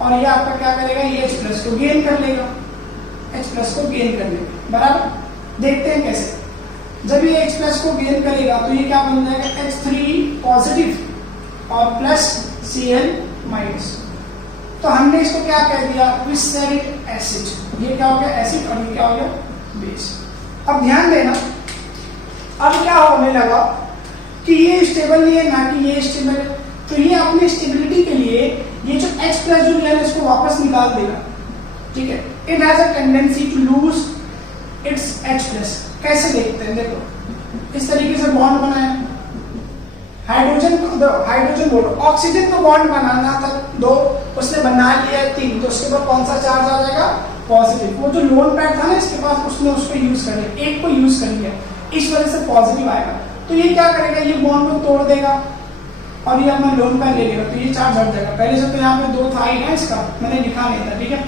और ये आपका क्या करेगा? ये H plus को गेन कर लेगा। H plus को गेन कर लेगा, बराबर। देखते हैं कैसे। जब ये H plus को गेन करेगा तो ये क्या बन जाएगा? H3 पॉजिटिव और प्लस Cl माइनस। तो हमने इसको क्या कह दिया? विस्टेरिक एसिड। ये क्या हो गया? एसिड, और ये क्या हो गया? बेस। अब ध्यान देना, अब क्या होने लगा कि ये स्टेबल नहीं है, ना कि ये स्टेबल है। तो ये अपनी स्टेबिलिटी के लिए ये जो H plus जो लिया है इसको वापस निकाल देगा। ठीक है, it has a tendency to lose its H plus। कैसे देखते हैं? देखो, इस तरीके से बॉन्ड बनाया, हाइड्रोजन बोलो, ऑक्सीजन को बॉन्ड बनाना था 2, उसने बना लिया 3, तो उसके बाद कौन सा चार्ज आ जाएगा? पॉजिटिव। वो जो लोन पैड था ना इसके पास, उसने उसको यूज कर लिया, एक को यूज कर लिया। इस वजह से पॉजिटिव आएगा। तो ये क्या करेगा, ये बॉन्ड को तोड़ देगा और ये अपना लोन पैर ले लेगा, तो ये चार्ज हट जाएगा। पहले से तो यहाँ पे 2 था ही ना, इसका मैंने लिखा नहीं था, ठीक है।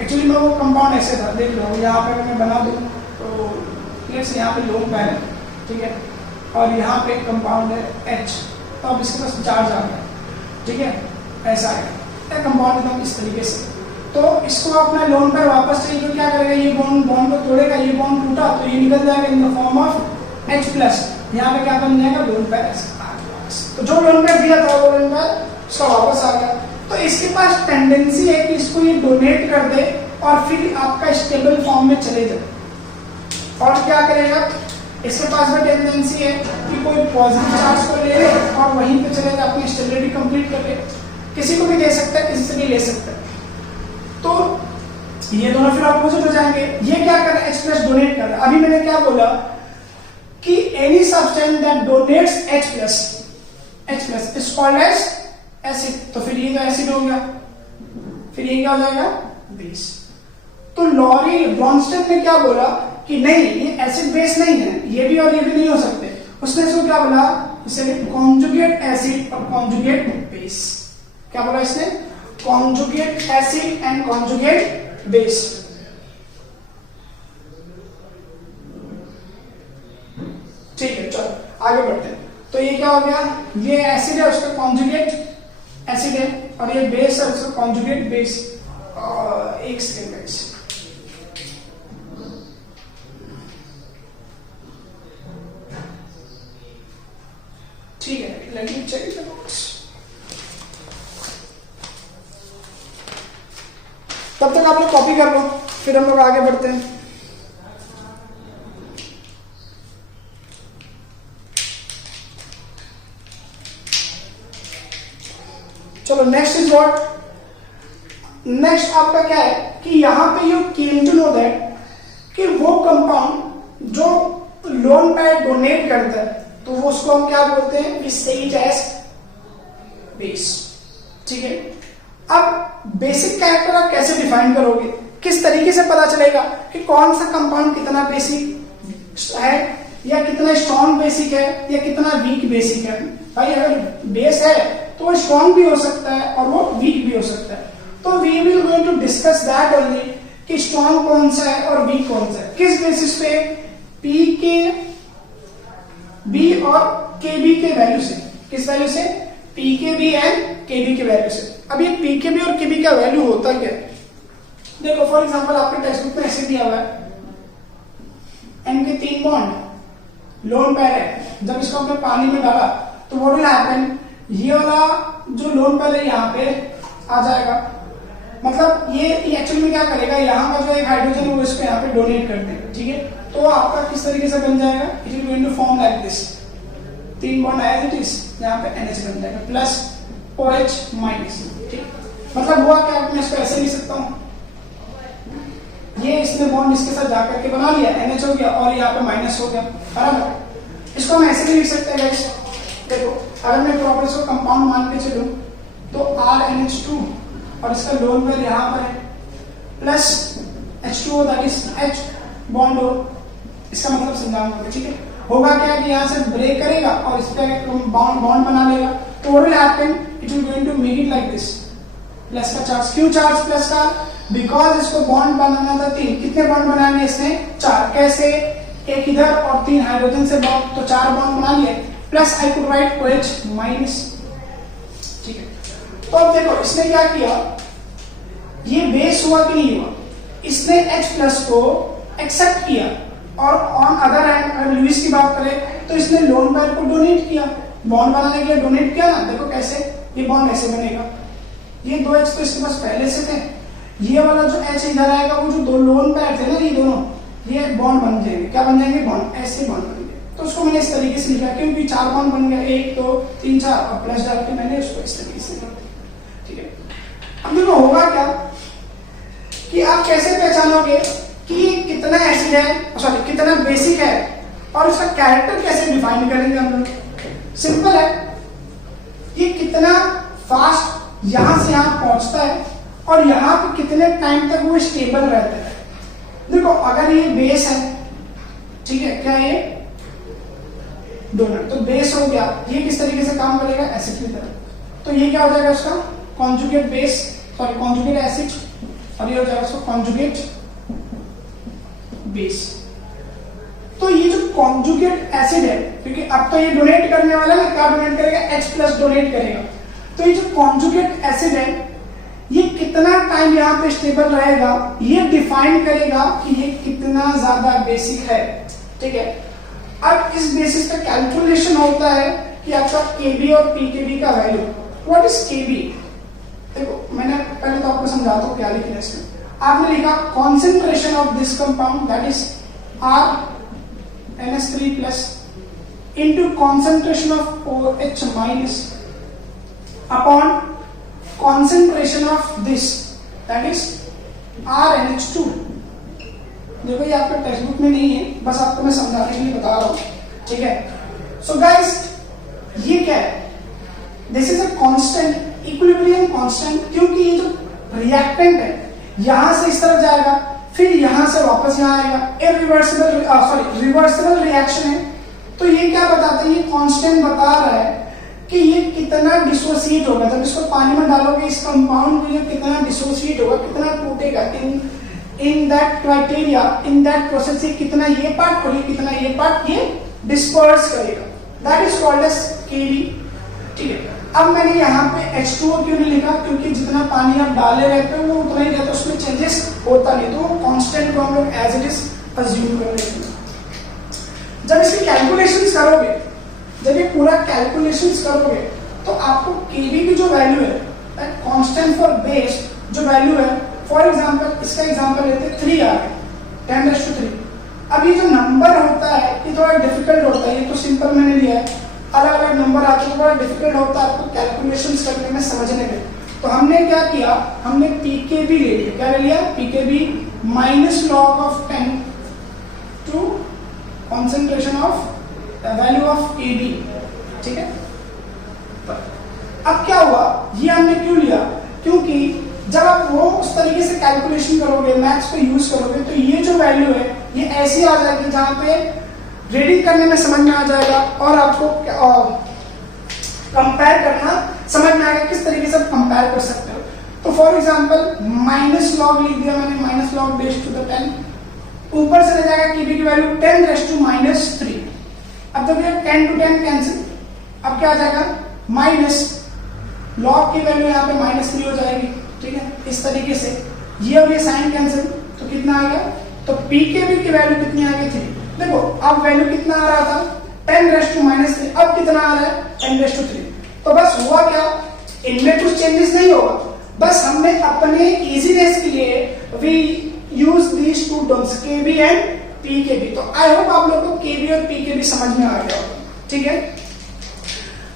एक्चुअली मैं वो कंपाउंड ऐसे था, देख लो यहाँ पे अगर मैं बना दूँ तो लेट्स यहाँ पे लोन पैर है, ठीक है, और यहाँ पे कंपाउंड है H, तो अब इसके पास चार्ज आ गया, ठीक है, ऐसा आएगा कंपाउंड एकदम इस तरीके से। तो इसको अपना लोन पैर वापस चाहिए तो क्या करेगा, ये बॉन्ड को तोड़ेगा, ये बॉन्ड टूटा तो ये निकल जाएगा in the form of H+, यहाँ पे क्या बन जाएगा, लोन पैर। तो जो लोन पैर दिया था वो लोन पैर उसका वापस आ गया। तो इसके पास टेंडेंसी है कि इसको ये डोनेट कर दे और फिर आपका स्टेबल फॉर्म में चले जाए। और क्या करेगा, इसके पास भी टेंडेंसी है कि कोई पॉजिटिव चार्ज को ले ले और वहीं पे चले जाए, अपनी स्टेबिलिटी कंप्लीट कर ले। किसी को भी दे सकता है, किसी से भी ले सकता है। तो ये दोनों फिर अपोजिट हो जाएंगे। ये क्या कर रहा है, H+ डोनेट कर रहा है। अभी मैंने क्या बोला कि any substance that donates H+ is called as acid. तो फिर ये तो एसिड हो गया, फिर ये क्या हो जाएगा, बेस। तो लॉरी ब्रॉन्स्टन ने क्या बोला कि नहीं, ये एसिड बेस नहीं है, ये भी और ये भी नहीं हो सकते। उसने इसको क्या बोला, इसे कॉन्जुगेट एसिड और कॉन्जुगेट बेस। क्या बोला इसने, conjugate acid and conjugate base. ठीक है, चलो आगे बढ़ते हैं। तो ये क्या हो गया, ये एसिड है, उसका कॉन्जुगेट एसिड है, और ये बेस है, उसका कॉन्जुगेट बेस। एक सेकेंड गाइस, ठीक है, let me check the notes. तब तक आप लोग कॉपी कर लो, फिर हम लोग आगे बढ़ते हैं। चलो नेक्स्ट इज व्हाट, नेक्स्ट आपका क्या है कि यहां पे you came to know that कि वो कंपाउंड जो लोन पैड डोनेट करता है तो वो उसको हम क्या बोलते हैं, वी से इट एज बेस। ठीक है, अब बेसिक कैरेक्टर आप कैसे डिफाइन करोगे, किस तरीके से पता चलेगा कि कौन सा कंपाउंड कितना बेसिक है या कितना स्ट्रॉन्ग बेसिक है या कितना वीक बेसिक है। भाई अगर बेस है तो वो स्ट्रॉन्ग भी हो सकता है और वो वीक भी हो सकता है। तो we will going to discuss that only कि स्ट्रॉन्ग कौन सा है और वीक कौन सा है, किस बेसिस पे, पी के बी और के बी के वैल्यू से। किस वैल्यू से, पी के बी एंड के बी के वैल्यू से। अब ये पी के बी और के बी का वैल्यू होता क्या है, देखो फॉर एग्जांपल आपके टेक्स्ट बुक में ऐसे दिया हुआ है, एन के 3 बॉन्ड लोन पैर है, जब इसको आपने पानी में डाला तो व्हाट विल हैपन, ये वाला जो लोन पैर है यहाँ पे आ जाएगा। मतलब ये एक्चुअली में क्या करेगा, यहाँ का जो एक हाइड्रोजन है वो इसको यहाँ पे डोनेट कर देगा। ठीक है, तो आपका किस तरीके से बन जाएगा, it will going to form like this, 3 bond as it is, यहाँ पे NH बन जाएगा प्लस OH माइनस। ठीक, मतलब हुआ क्या, मैं इसको ऐसे लिख सकता हूँ, ये इसने बॉन्ड इसके साथ जाकर के बना लिया, NH हो गया और यहाँ पे माइनस हो गया, बराबर। इसको हम ऐसे भी लिख सकते हैं गाइस, देखो अगर मैं प्रॉपर इसको कंपाउंड मान के चलूं तो RNH2 और इसका लोन पेयर यहाँ पर है plus H2O that is H bond हो, इसका मतलब समझाऊंगा। ठीक है, होगा क्या कि यहाँ से ब्रेक करेगा और इस पे बॉन्ड बना लेगा, तो what will happen, it will going to make it like this, plus का चार्ज। क्यों चार्ज प्लस का, बिकॉज इसको बॉन्ड बनाना था 3, कितने बॉन्ड बनाने इसने 4, कैसे, एक इधर और 3 हाइड्रोजन से बॉन्ड, तो 4 बॉन्ड बना लिए, plus I could right OH minus. ठीक है, तो अब देखो इसने क्या किया, ये बेस हुआ कि नहीं हुआ, इसने H+ को एक्सेप्ट किया और ऑन अदर हैंड अगर लुईस की बात करें तो इसने लोन पेयर को डोनेट किया, बॉन्ड बनाने के लिए डोनेट किया ना। देखो कैसे, ये बॉन्ड ऐसे बनेगा, ये 2 H तो इसके पास पहले से थे, ये वाला जो H इधर आएगा, वो जो 2 लोन पेयर थे ना ये दोनों, ये बॉन्ड बन जाएंगे, क्या बन जाएंगे, बॉन्ड, ऐसे बॉन्ड बनेंगे। तो उसको मैंने इस तरीके से लिखा क्योंकि 4 बॉन्ड बन गया, 1 2 3 4 और प्लस डाल के मैंने उसको इस तरीके से लिखा। ठीक है, अब देखो होगा क्या कि आप कैसे पहचानोगे कि कितना एसिड है, सॉरी कितना बेसिक है, और उसका कैरेक्टर कैसे डिफाइन करेंगे हम लोग। सिंपल है, ये कितना फास्ट यहां से यहां पहुंचता है और यहां पे कितने टाइम तक वो स्टेबल रहता है। देखो अगर ये बेस है ठीक है, क्या ये डोनट। तो बेस हो गया, ये किस तरीके से काम करेगा, एसिड की तरह। तो ये क्या हो जाएगा उसका conjugate base, sorry conjugate acid, और ये हो जाएगा उसका कॉन्जुगेट बेस। तो ये जो कॉन्जुगेट एसिड है, क्योंकि अब तो ये डोनेट करने वाला है, क्या डोनेट करेगा, H+ डोनेट करेगा। तो ये जो कॉन्जुगेट एसिड है, ये कितना टाइम यहाँ पे स्टेबल रहेगा, ये डिफाइन करेगा कि ये कितना ज्यादा बेसिक है। ठीक है, अब इस बेसिस पे कैलकुलेशन होता है कि आपका Kb और pKb का वैल्यू। What is Kb? देखो मैंने पहले तो आपको समझाता हूँ क्या लिखना है इसमें। आपने लिखा concentration of this compound that is RNS3+ into concentration of OH- upon concentration of this that is RNH2। देखो ये आपके टेक्स्ट बुक में नहीं है, बस आपको मैं समझाने के लिए बता रहा हूं। ठीक है, सो गाइस ये क्या है, this is a constant, equilibrium constant, क्योंकि ये जो रिएक्टेंट है यहां से इस तरफ जाएगा, फिर यहां से वापस यहां आएगा, रिवर्सिबल रिएक्शन है। तो ये क्या बताता है, ये कांस्टेंट बता रहा है कि ये कितना डिसोसिएट होगा। जब इसको पानी में डालोगे इस कंपाउंड में, कितना डिसोसिएट होगा, कितना टूटेगा in that criteria, in that process, कितना ये पार्ट और ये कितना ये पार्ट ये डिस्पर्स करेगा, that is called as Kb। ठीक है, अब मैंने यहाँ पे H2O क्यों नहीं लिखा, क्योंकि जितना पानी आप डाले रहते हो वो उतना ही रहता है, उसमें चेंजेस होता नहीं, तो कांस्टेंट को हम लोग एज इट इज अज्यूम कर लेते हैं। जब इसकी कैलकुलेशंस करोगे, जब ये पूरा कैलकुलेशंस करोगे, तो आपको Kb की जो वैल्यू है, कांस्टेंट फॉर बेस जो वैल्यू है, फॉर एग्जांपल इसका एग्जांपल लेते हैं 3 आ गया, 10⁻3। अब ये जो नंबर होता है ये थोड़ा डिफिकल्ट होता है, ये तो सिंपल मैंने लिया है, अलग अलग नंबर आते हैं, थोड़ा डिफिकल्ट होता है आपको कैलकुलेशंस करने में, समझने में। तो हमने क्या किया, हमने pKb ले लिया, क्या ले लिया, pKb minus log of 10 to concentration of value of Kb। ठीक है, अब क्या हुआ, ये हमने क्यों लिया, क्योंकि जब आप वो उस तरीके से कैलकुलेशन करोगे, मैथ्स को यूज करोगे, तो ये जो वैल्यू है ये ऐसी आ जाएगी जहां पे रीडिंग करने में समझ में आ जाएगा, और आपको कंपेयर करना समझ में आएगा, किस तरीके से आप कंपेयर कर सकते हो। तो फॉर एग्जांपल माइनस लॉग लिख दिया मैंने, minus log base to the 10, ऊपर से रह जाएगा Kb की वैल्यू 10⁻³ अब जब ये 10 to 10 कैंसिल, अब क्या आ जाएगा, माइनस लॉग की वैल्यू यहाँ पे -3 हो जाएगी। ठीक है, इस तरीके से ये और ये साइन कैंसिल, तो कितना आ गया, तो pKb की वैल्यू कितनी आ गई थी, देखो अब वैल्यू कितना आ रहा था 10⁻3, अब कितना आ रहा है 10⁻3। तो बस हुआ क्या, इनमें कुछ चेंजेस नहीं होगा, बस हमने अपने इजीनेस के लिए we use these two terms Kb and pKb। तो आई होप आप लोगों को Kb और pKb समझ में आ गया होगा। ठीक है,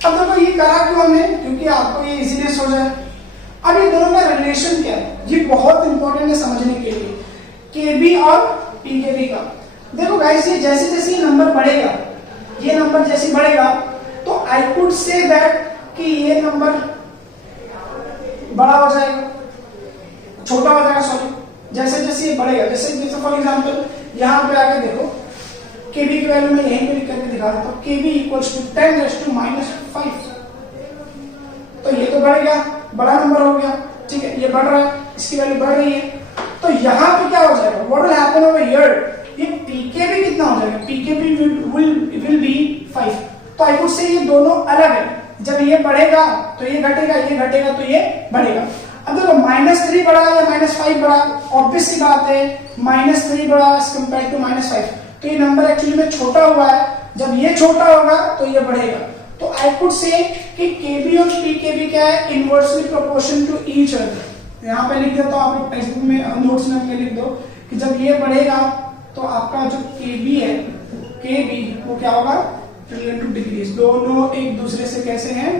अब देखो ये करा क्यों हमने, क्योंकि आपको ये इजीनेस हो जाए। अब ये दोनों का रिलेशन क्या है, ये बहुत इंपॉर्टेंट है समझने के लिए, Kb और pKb का। देखो गाइस, ये जैसे जैसे ये नंबर बढ़ेगा, ये नंबर जैसे बढ़ेगा, तो आई कुड से दैट कि ये नंबर बड़ा हो जाएगा, छोटा हो जाएगा, सॉरी, जैसे जैसे ये बढ़ेगा, जैसे फॉर एग्जांपल यहाँ पे आके देखो Kb की वैल्यू मैं यहीं पे लिख करके दिखा देता हूँ, Kb = 10⁻⁵। तो ये तो बढ़ गया, बड़ा नंबर हो गया। ठीक है, ये बढ़ रहा है, इसकी वैल्यू बढ़ रही है, तो यहाँ पे क्या हो जाएगा, what will happen over here, ये pKb कितना हो जाएगा, pKb will be 5। तो आई वुड से ये दोनों अलग है, जब ये बढ़ेगा तो ये घटेगा, ये घटेगा तो ये बढ़ेगा। अब देखो -3 बढ़ा या -5 बढ़ा, ऑब्वियस सी बात है, -3 बढ़ा एज कंपेयर टू -5, तो ये नंबर एक्चुअली में छोटा हुआ है, जब ये छोटा होगा तो ये बढ़ेगा। तो आई कुड से कि Kb और pKb क्या है, inversely proportion to each other. यहाँ पे लिख देता हूँ, आप लोग टेक्स्ट बुक में नोट्स में लिख दो कि जब ये बढ़ेगा तो आपका जो Kb है, Kb वो क्या होगा, रिलेटिव डिग्रीज, दोनों एक दूसरे से कैसे हैं,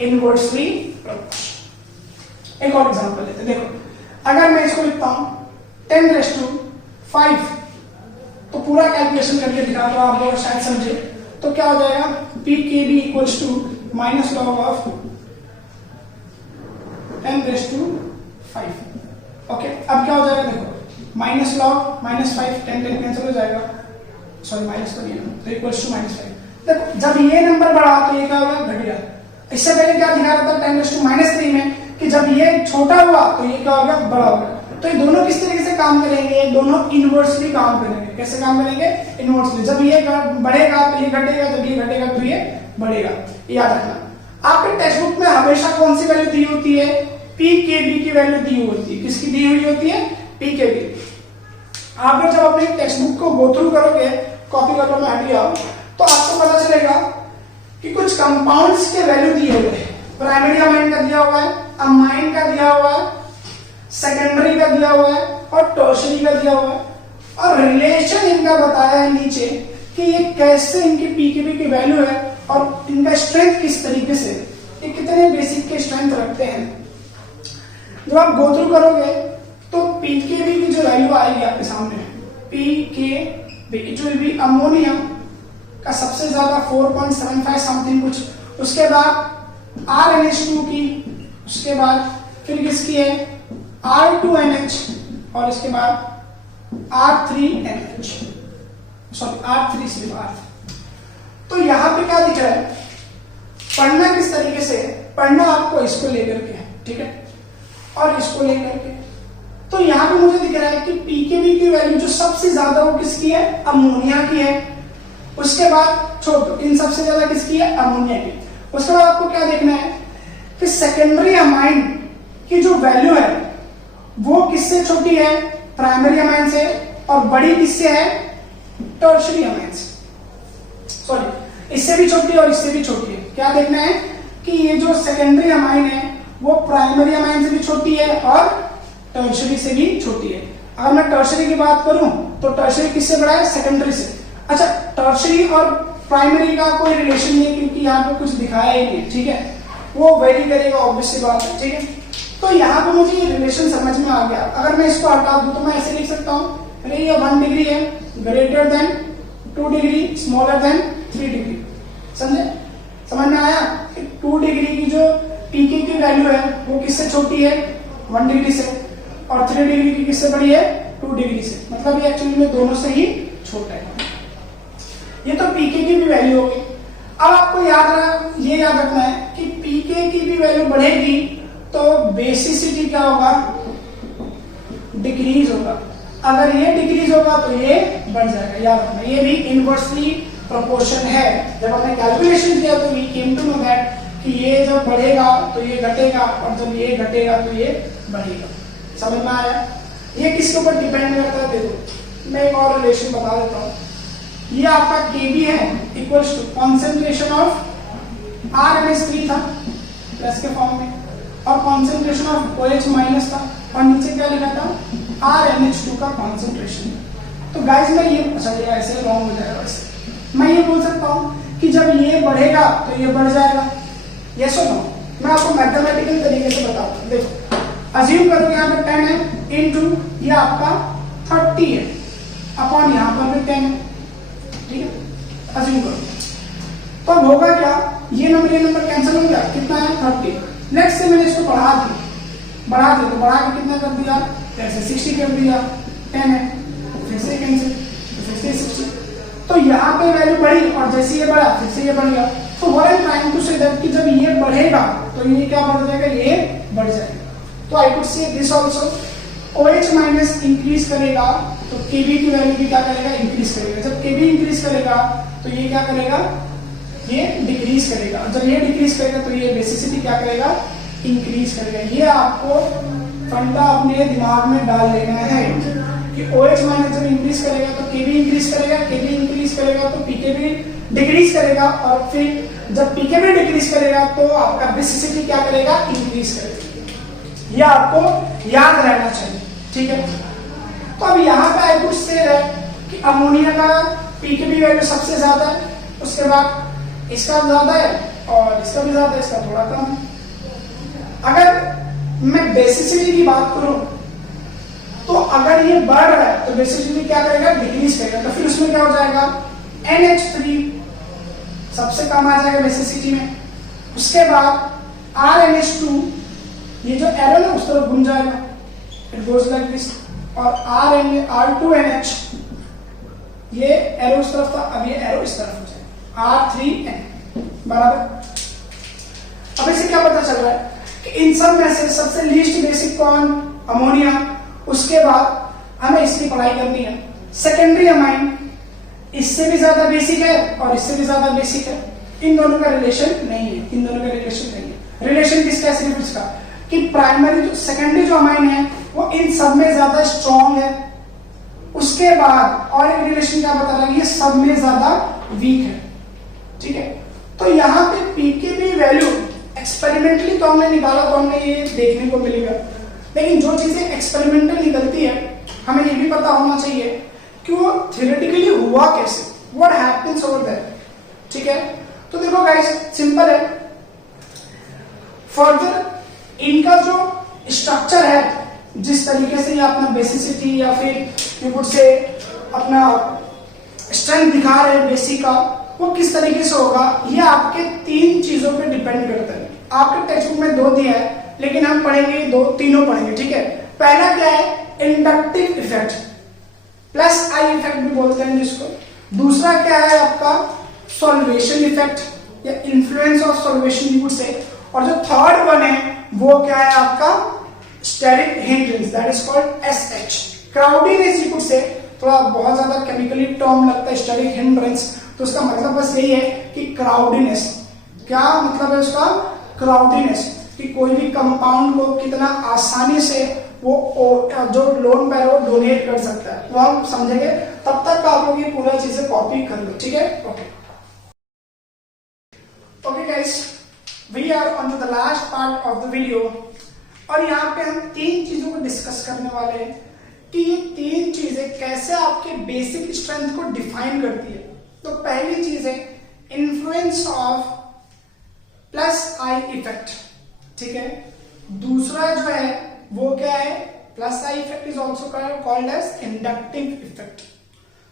इनवर्सली प्रोपोर्शनल। एक और एग्जांपल लेते हैं, देखो अगर मैं इसको लिखता हूं 10⁻5, तो पूरा कैलकुलेशन करके दिखा दो, आप लोग शायद समझे, तो क्या हो जाएगा, pKb = -log of 10⁻5। ओके, अब क्या हो जाएगा, देखो -log -5, 10 कैंसिल हो जाएगा, सॉरी माइनस तो नहीं है, तो इक्वल्स टू -5। देखो जब ये नंबर बढ़ा तो ये क्या होगा, घट गया। इससे पहले क्या दिखा रहा था 10⁻³ में कि जब ये छोटा हुआ तो ये क्या होगा, बड़ा होगा। तो ये दोनों किस तरीके से काम करेंगे, दोनों इनवर्सली काम करेंगे। कैसे काम करेंगे, इनवर्सली। जब ये बढ़ेगा तो ये घटेगा, जब ये घटेगा तो ये बढ़ेगा। याद रखना। आपके टेक्स्ट बुक में हमेशा कौन सी वैल्यू दी होती है, पीकेबी की वैल्यू दी होती है। किसकी दी हुई होती है, पीकेबी। आप जब अपने टेक्स्ट बुक को गो थ्रू करोगे, कॉपी कलर में हट जाओ, तो आपको पता चलेगा कि कुछ कंपाउंड्स के वैल्यू दिए हुए हैं। प्राइमरी अमाइन का दिया हुआ है, अमाइन का दिया हुआ है, सेकेंडरी का दिया हुआ है और टर्शियरी का दिया हुआ है। और रिलेशन इनका बताया है नीचे कि ये कैसे इनकी पीकेबी की वैल्यू है और इनका स्ट्रेंथ किस तरीके से, ये कितने बेसिक के स्ट्रेंथ रखते हैं। जब आप गो थ्रू करोगे तो पीकेबी की जो वैल्यू आएगी आपके सामने, pKb it will B ammonia का सबसे ज्यादा 4.75 समथिंग कुछ, उसके बाद RNH2 की, उसके बाद फिर किसकी है R2NH और इसके बाद R3NH, सॉरी R3 सिर्फ R। तो यहां पे क्या दिख रहा है, पढ़ना किस तरीके से, पढ़ना आपको इसको लेकर के है, ठीक है, और इसको लेकर के। तो यहां पे मुझे दिख रहा है कि पीकेबी की वैल्यू जो सबसे ज्यादा वो किसकी है, अमोनिया की है। उसके बाद छोड़ो, इन सबसे ज्यादा किसकी है, अमोनिया की। उसके बाद आपको क्या देखना है कि सेकेंडरी अमाइन की जो वैल्यू है वो किससे छोटी है, प्राइमरी अमाइन से, और बड़ी किससे है, टर्शियरी अमाइन से। सॉरी, इससे भी छोटी है और इससे भी छोटी है। क्या देखना है कि ये जो सेकेंडरी अमाइन है वो प्राइमरी अमाइन से भी छोटी है और टर्शियरी से भी छोटी है। अगर मैं टर्शियरी की बात करूं तो टर्शियरी किससे बड़ा है, सेकेंडरी से। अच्छा, टर्शियरी और प्राइमरी का कोई रिलेशन नहीं है क्योंकि यहाँ पे कुछ दिखाया ही नहीं, ठीक है, वो वेरी करेगा, ऑब्वियसली बात है, ठीक है। तो यहाँ पे मुझे रिलेशन समझ में आ गया। अगर मैं इसको हटा दूं तो मैं ऐसे लिख सकता हूँ, अरे ये 1 डिग्री है, greater than 2 degree, smaller than 3 degree. समझे, समझ में आया कि 2 डिग्री की जो पीके की वैल्यू है वो किससे छोटी है, 1 डिग्री से, और 3 डिग्री की किससे बड़ी है, 2 डिग्री से। मतलब ये एक्चुअली में दोनों से ही छोटा है। ये तो पीके की भी वैल्यू होगी। अब आपको ये याद रखना है कि पीके की भी वैल्यू बढ़ेगी तो बेसिसिटी क्या होगा, डिक्रीज होगा। अगर ये डिक्रीज होगा तो ये बढ़ जाएगा। याद रखना, ये भी इनवर्सली प्रोपोर्शन है। जब हमने कैलकुलेशन किया तो we came to know that कि ये जब बढ़ेगा तो ये घटेगा और जब ये घटेगा तो ये बढ़ेगा। समझ में आया। ये किसके ऊपर डिपेंड करता है, देखो मैं एक और रिलेशन बता देता हूँ। ये आपका Kb है equals to concentration of RNH3 था प्लस के फॉर्म में, और कॉन्सेंट्रेशन ऑफ OH माइनस था, और नीचे क्या लिखा था, RNH2 का कॉन्सेंट्रेशन। तो गाइस मैं ये, अच्छा ये ऐसे रॉन्ग हो जाएगा, वैसे मैं ये बोल सकता हूँ कि जब ये बढ़ेगा तो ये बढ़ जाएगा। ये सुनो, मैं आपको मैथमेटिकल तरीके से बताता हूँ। देखो अज्यूम करो यहाँ पे 10 है इनटू ये आपका 30 है अपॉन यहाँ पर भी 10 है, ठीक है, अज्यूम करो। तो अब होगा क्या, ये नंबर कैंसिल हो गया, कितना है 30। नेक्स्ट से मैंने इसको बढ़ा दिया, तो बढ़ा के कितना कर दिया, ऐसे 60 कर दिया, 10 है, फिर से कैंसिल, फिर से 60। तो यहाँ पे वैल्यू बढ़ी और जैसे ये बढ़ा फिर से ये बढ़ गया। तो what I am trying to say that कि जब ये बढ़ेगा तो ये क्या बढ़ जाएगा, ये बढ़ जाएगा। तो I could say this also, OH minus increase करेगा तो Kb की वैल्यू भी क्या करेगा, इंक्रीज करेगा। जब Kb इंक्रीज करेगा तो ये क्या करेगा, ये डिक्रीज करेगा। जब ये डिक्रीज करेगा तो ये बेसिसिटी क्या करेगा, इंक्रीज करेगा। ये आपको फंडा अपने दिमाग में डाल लेना है कि OH माइनस जब इंक्रीज करेगा तो Kb इंक्रीज करेगा, Kb इंक्रीज करेगा तो Pkb डिक्रीज करेगा, और फिर जब Pkb डिक्रीज करेगा तो आपका बेसिसिटी क्या करेगा, इंक्रीज करेगा। ये आपको याद रहना चाहिए, ठीक है। तो अब यहाँ पे आई कुड से है कि अमोनिया का Pkb वैल्यू सबसे ज्यादा है, उसके बाद इसका ज्यादा है और इसका भी ज्यादा है, इसका थोड़ा कम है। अगर मैं बेसिसिटी की बात करूं तो अगर ये बढ़ रहा है तो बेसिसिटी क्या करेगा, डिक्रीज करेगा। तो फिर उसमें क्या हो जाएगा, NH3 सबसे कम आ जाएगा बेसिसिटी में। उसके बाद RNH2, ये जो एरो है उस तरफ घूम जाएगा, इट गोज लाइक दिस, और R2NH ये एरो इस तरफ था, अब ये एरो इस तरफ हो जाएगा, R3N बराबर। अब इससे क्या पता चल रहा है कि इन सब में से सबसे लीस्ट बेसिक कौन, अमोनिया। उसके बाद हमें इसकी पढ़ाई करनी है सेकेंडरी अमाइन, इससे भी ज्यादा बेसिक है और इससे भी ज्यादा बेसिक है, इन दोनों का रिलेशन नहीं है, इन दोनों का रिलेशन नहीं है। रिलेशन किसका है, सिर्फ इसका कि प्राइमरी जो सेकेंडरी जो अमाइन है वो इन सब में ज्यादा स्ट्रॉन्ग है। उसके बाद और एक रिलेशन क्या बता रहा है, ये सब में ज्यादा वीक है, ठीक है। तो यहाँ पे पीकेबी वैल्यू एक्सपेरिमेंटली तो हमने निकाला, तो हमने ये देखने को मिलेगा, लेकिन जो चीजें एक्सपेरिमेंटल निकलती है हमें ये भी पता होना चाहिए कि वो थियोरेटिकली हुआ कैसे, व्हाट हैपेंस ओवर देयर, ठीक है। तो देखो गाइस सिंपल है, फर्दर इनका जो स्ट्रक्चर है, जिस तरीके से ये अपना बेसिसिटी या फिर यू कुड से अपना स्ट्रेंथ दिखा रहे हैं बेसिक का, वो किस तरीके से होगा, ये आपके 3 चीजों पे डिपेंड करता है। आपके टेक्स्ट बुक में 2 दिया है, लेकिन हम पढ़ेंगे तीनों पढ़ेंगे, ठीक है। पहला क्या है, inductive effect, plus I effect भी बोलते हैं जिसको। दूसरा क्या है आपका सॉल्वेशन इफेक्ट या influence of solvation you could से। और जो थर्ड वन है वो क्या है आपका steric hindrance, that is called SH. Crowdiness you could say, थोड़ा बहुत ज्यादा केमिकली टर्म लगता है स्टेरिक हिंड्रेंस, तो उसका मतलब बस यही है कि क्राउडीनेस, क्या मतलब है उसका, क्राउडीनेस, कि कोई भी कंपाउंड को कितना आसानी से वो जो लोन पैर वो डोनेट कर सकता है, वो हम समझेंगे। तब तक आप लोग ये पूरा चीजें कॉपी कर लो, ठीक है। Okay guys, we are on the last part of the video, और यहाँ पे हम 3 चीजों को डिस्कस करने वाले हैं कि ये 3 चीजें कैसे आपके बेसिक स्ट्रेंथ को डिफाइन करती है। तो पहली चीज है influence of plus I effect, ठीक है। दूसरा जो है वो क्या है, plus I effect is also called as inductive effect.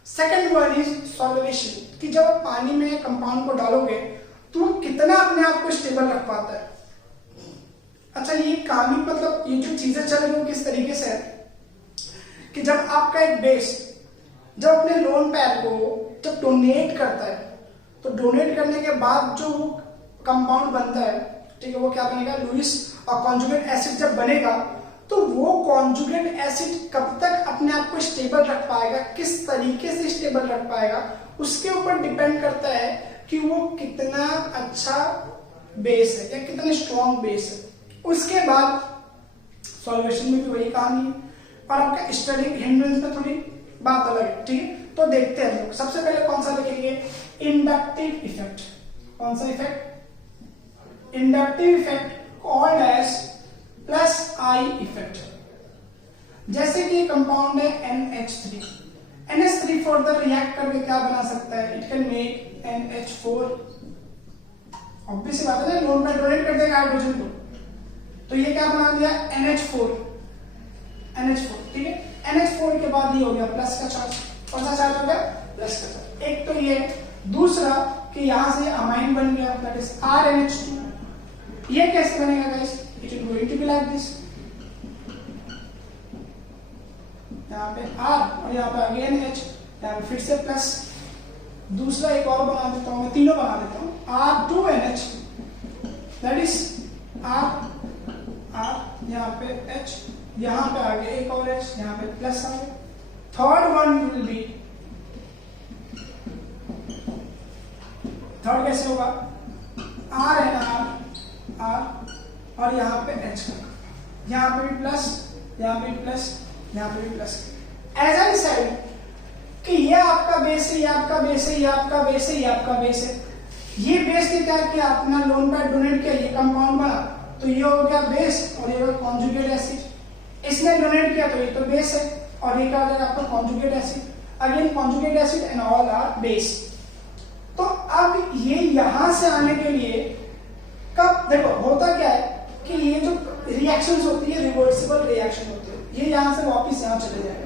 Second one is solvation, कि जब आप पानी में कंपाउंड को डालोगे तो वो कितना अपने आप को स्टेबल रख पाता है। अच्छा, ये कहानी मतलब ये जो चीजें चल रही है किस तरीके से है कि जब आपका एक बेस जब अपने लोन पैर को जब डोनेट करता है, तो डोनेट करने के बाद जो वो कंपाउंड बनता है, ठीक है, वो क्या बनेगा, लुईस और कॉन्जुगेट एसिड जब बनेगा, तो वो कॉन्जुगेट एसिड कब तक अपने आप को स्टेबल रख पाएगा, किस तरीके से स्टेबल रख पाएगा, उसके ऊपर डिपेंड करता है कि वो कितना अच्छा बेस है या कितना स्ट्रॉन्ग बेस है। उसके बाद सॉल्वेशन में भी वही कहानी है, और आपका स्टेरिक हिंड्रेंस में थोड़ी बात अलग है, ठीक है। तो देखते हैं लोग, सबसे पहले कौन सा लिखेंगे, इंडक्टिव इफेक्ट। कौन सा effect, inductive effect called as plus I effect. जैसे कि कंपाउंड है NH3, NH3 फर्दर रिएक्ट करके क्या बना सकता है, it can make NH4। Obvious बात है ना, लोन पर डोनेट कर देगा हाइड्रोजन को, तो ये क्या बना दिया NH4, ठीक है। NH4 के बाद ये हो गया प्लस का चार्ज, कौन सा चार्ज हो गया, प्लस का चार्ज। एक तो ये, दूसरा कि यहां से अमाइन बन गया, दैट इज RNH2। ये कैसे बनेगा guys, it is going to be like this, यहाँ पे R और यहाँ पे अगेन H, यहाँ पे फिर से प्लस। दूसरा एक और बना देता हूँ, मैं तीनों बना देता हूँ, R2NH, दैट इज R, यहाँ पे H, यहाँ पे आगे एक और H, यहाँ पे प्लस आ गया। Third one will be, third कैसे होगा, R है ना, R और यहाँ पे H का, यहाँ पे भी प्लस, यहाँ पे भी प्लस, यहाँ पे भी प्लस। एज आई सेड कि ये आपका बेस है, ये आपका बेस है, ये आपका बेस है, ये आपका बेस है। ये बेस ने क्या किया, अपना लोन पैड डोनेट किया, ये कंपाउंड बना, तो ये हो गया बेस और ये हो कॉन्जुगेट एसिड। इसने डोनेट किया तो ये तो बेस है, और ये क्या हो जाएगा आपका conjugate acid, again conjugate acid and all are base. तो अब ये यहां से आने के लिए कब, देखो होता क्या है कि ये जो रिएक्शंस होती है रिवर्सिबल रिएक्शन होती है, ये यहां से वापस यहां चले जाएगा।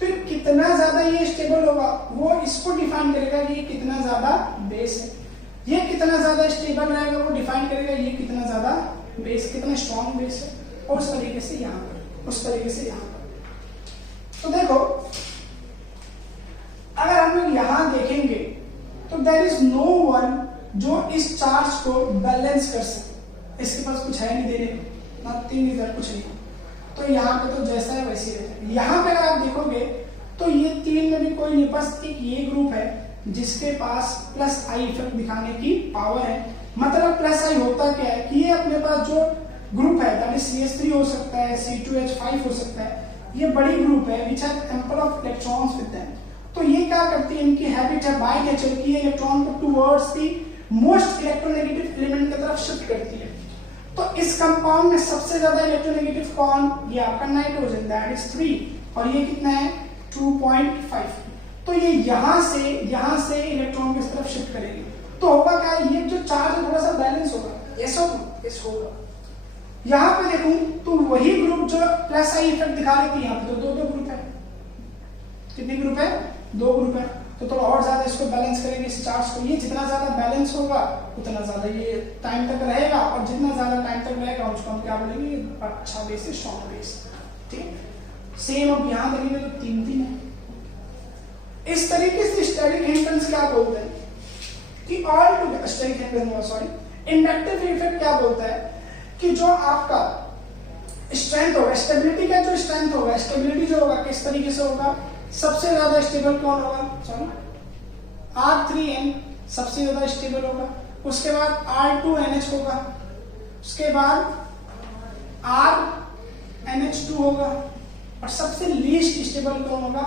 तो कितना ज्यादा ये स्टेबल होगा वो इसको डिफाइन करेगा कि ये कितना ज्यादा बेस है, ये कितना ज्यादा स्टेबल रहेगा वो डिफाइन करेगा ये कितना ज्यादा बेस, कितना स्ट्रॉन्ग बेस है, और उस तरीके से यहां पर, उस तरीके से यहां पर। तो देखो अगर हम लोग यहां देखेंगे तो देयर इज नो वन जो इस चार्ज को बैलेंस कर सके, इसके पास कुछ है नहीं देने को, नथिंग इज कुछ नहीं। तो यहाँ पे तो जैसा है वैसे है। यहाँ पे अगर आप देखोगे तो ये तीन में भी कोई नहीं, बस एक ये ग्रुप है जिसके पास प्लस आई इफेक्ट दिखाने की पावर है। मतलब प्लस आई होता क्या है कि ये अपने पास जो ग्रुप है दैट इज CH3 हो सकता है, C2H5 हो सकता है, ये बड़ी ग्रुप है which have ample of electrons with them. तो ये क्या करती है, इनकी हैबिट है बाय नेचर की इलेक्ट्रॉन को towards the most electronegative element की तरफ शिफ्ट करती है। तो इस कंपाउंड में सबसे ज्यादा इलेक्ट्रोनेगेटिव कौन, ये आपका नाइट्रोजन दैट इज 3, और ये कितना है 2.5। तो ये यहां से इलेक्ट्रॉन किस तरफ शिफ्ट करेगी, तो होगा क्या, ये जो चार्ज है थोड़ा सा बैलेंस होगा, यस होगा। यहां पे देखूं तो वही ग्रुप जो प्लस आई इफेक्ट दिखा रही थी, यहां पे तो दो ग्रुप है। कितने ग्रुप है, 2 ग्रुप है। तो थोड़ा और ज्यादा इसको बैलेंस करेंगे इस चार्ज को। ये जितना ज्यादा बैलेंस होगा उतना ज्यादा ये टाइम तक रहेगा, और जितना ज्यादा टाइम तक रहेगा उसको हम क्या बोलेंगे, अच्छा बेस है, स्ट्रॉन्ग बेस। ठीक, सेम अब यहां देखेंगे तो 3 है। इस तरीके से स्टेरिक हिंडरेंस क्या बोलते हैं कि all to steric hindrance inductive effect क्या बोलता है कि जो आपका स्ट्रेंथ होगा, स्टेबिलिटी का जो स्ट्रेंथ होगा, स्टेबिलिटी जो होगा किस तरीके से होगा, सबसे ज्यादा स्टेबल कौन होगा, सॉरी R3N सबसे ज्यादा स्टेबल होगा, उसके बाद R2NH होगा, उसके बाद RNH2 होगा, और सबसे लीस्ट स्टेबल कौन होगा,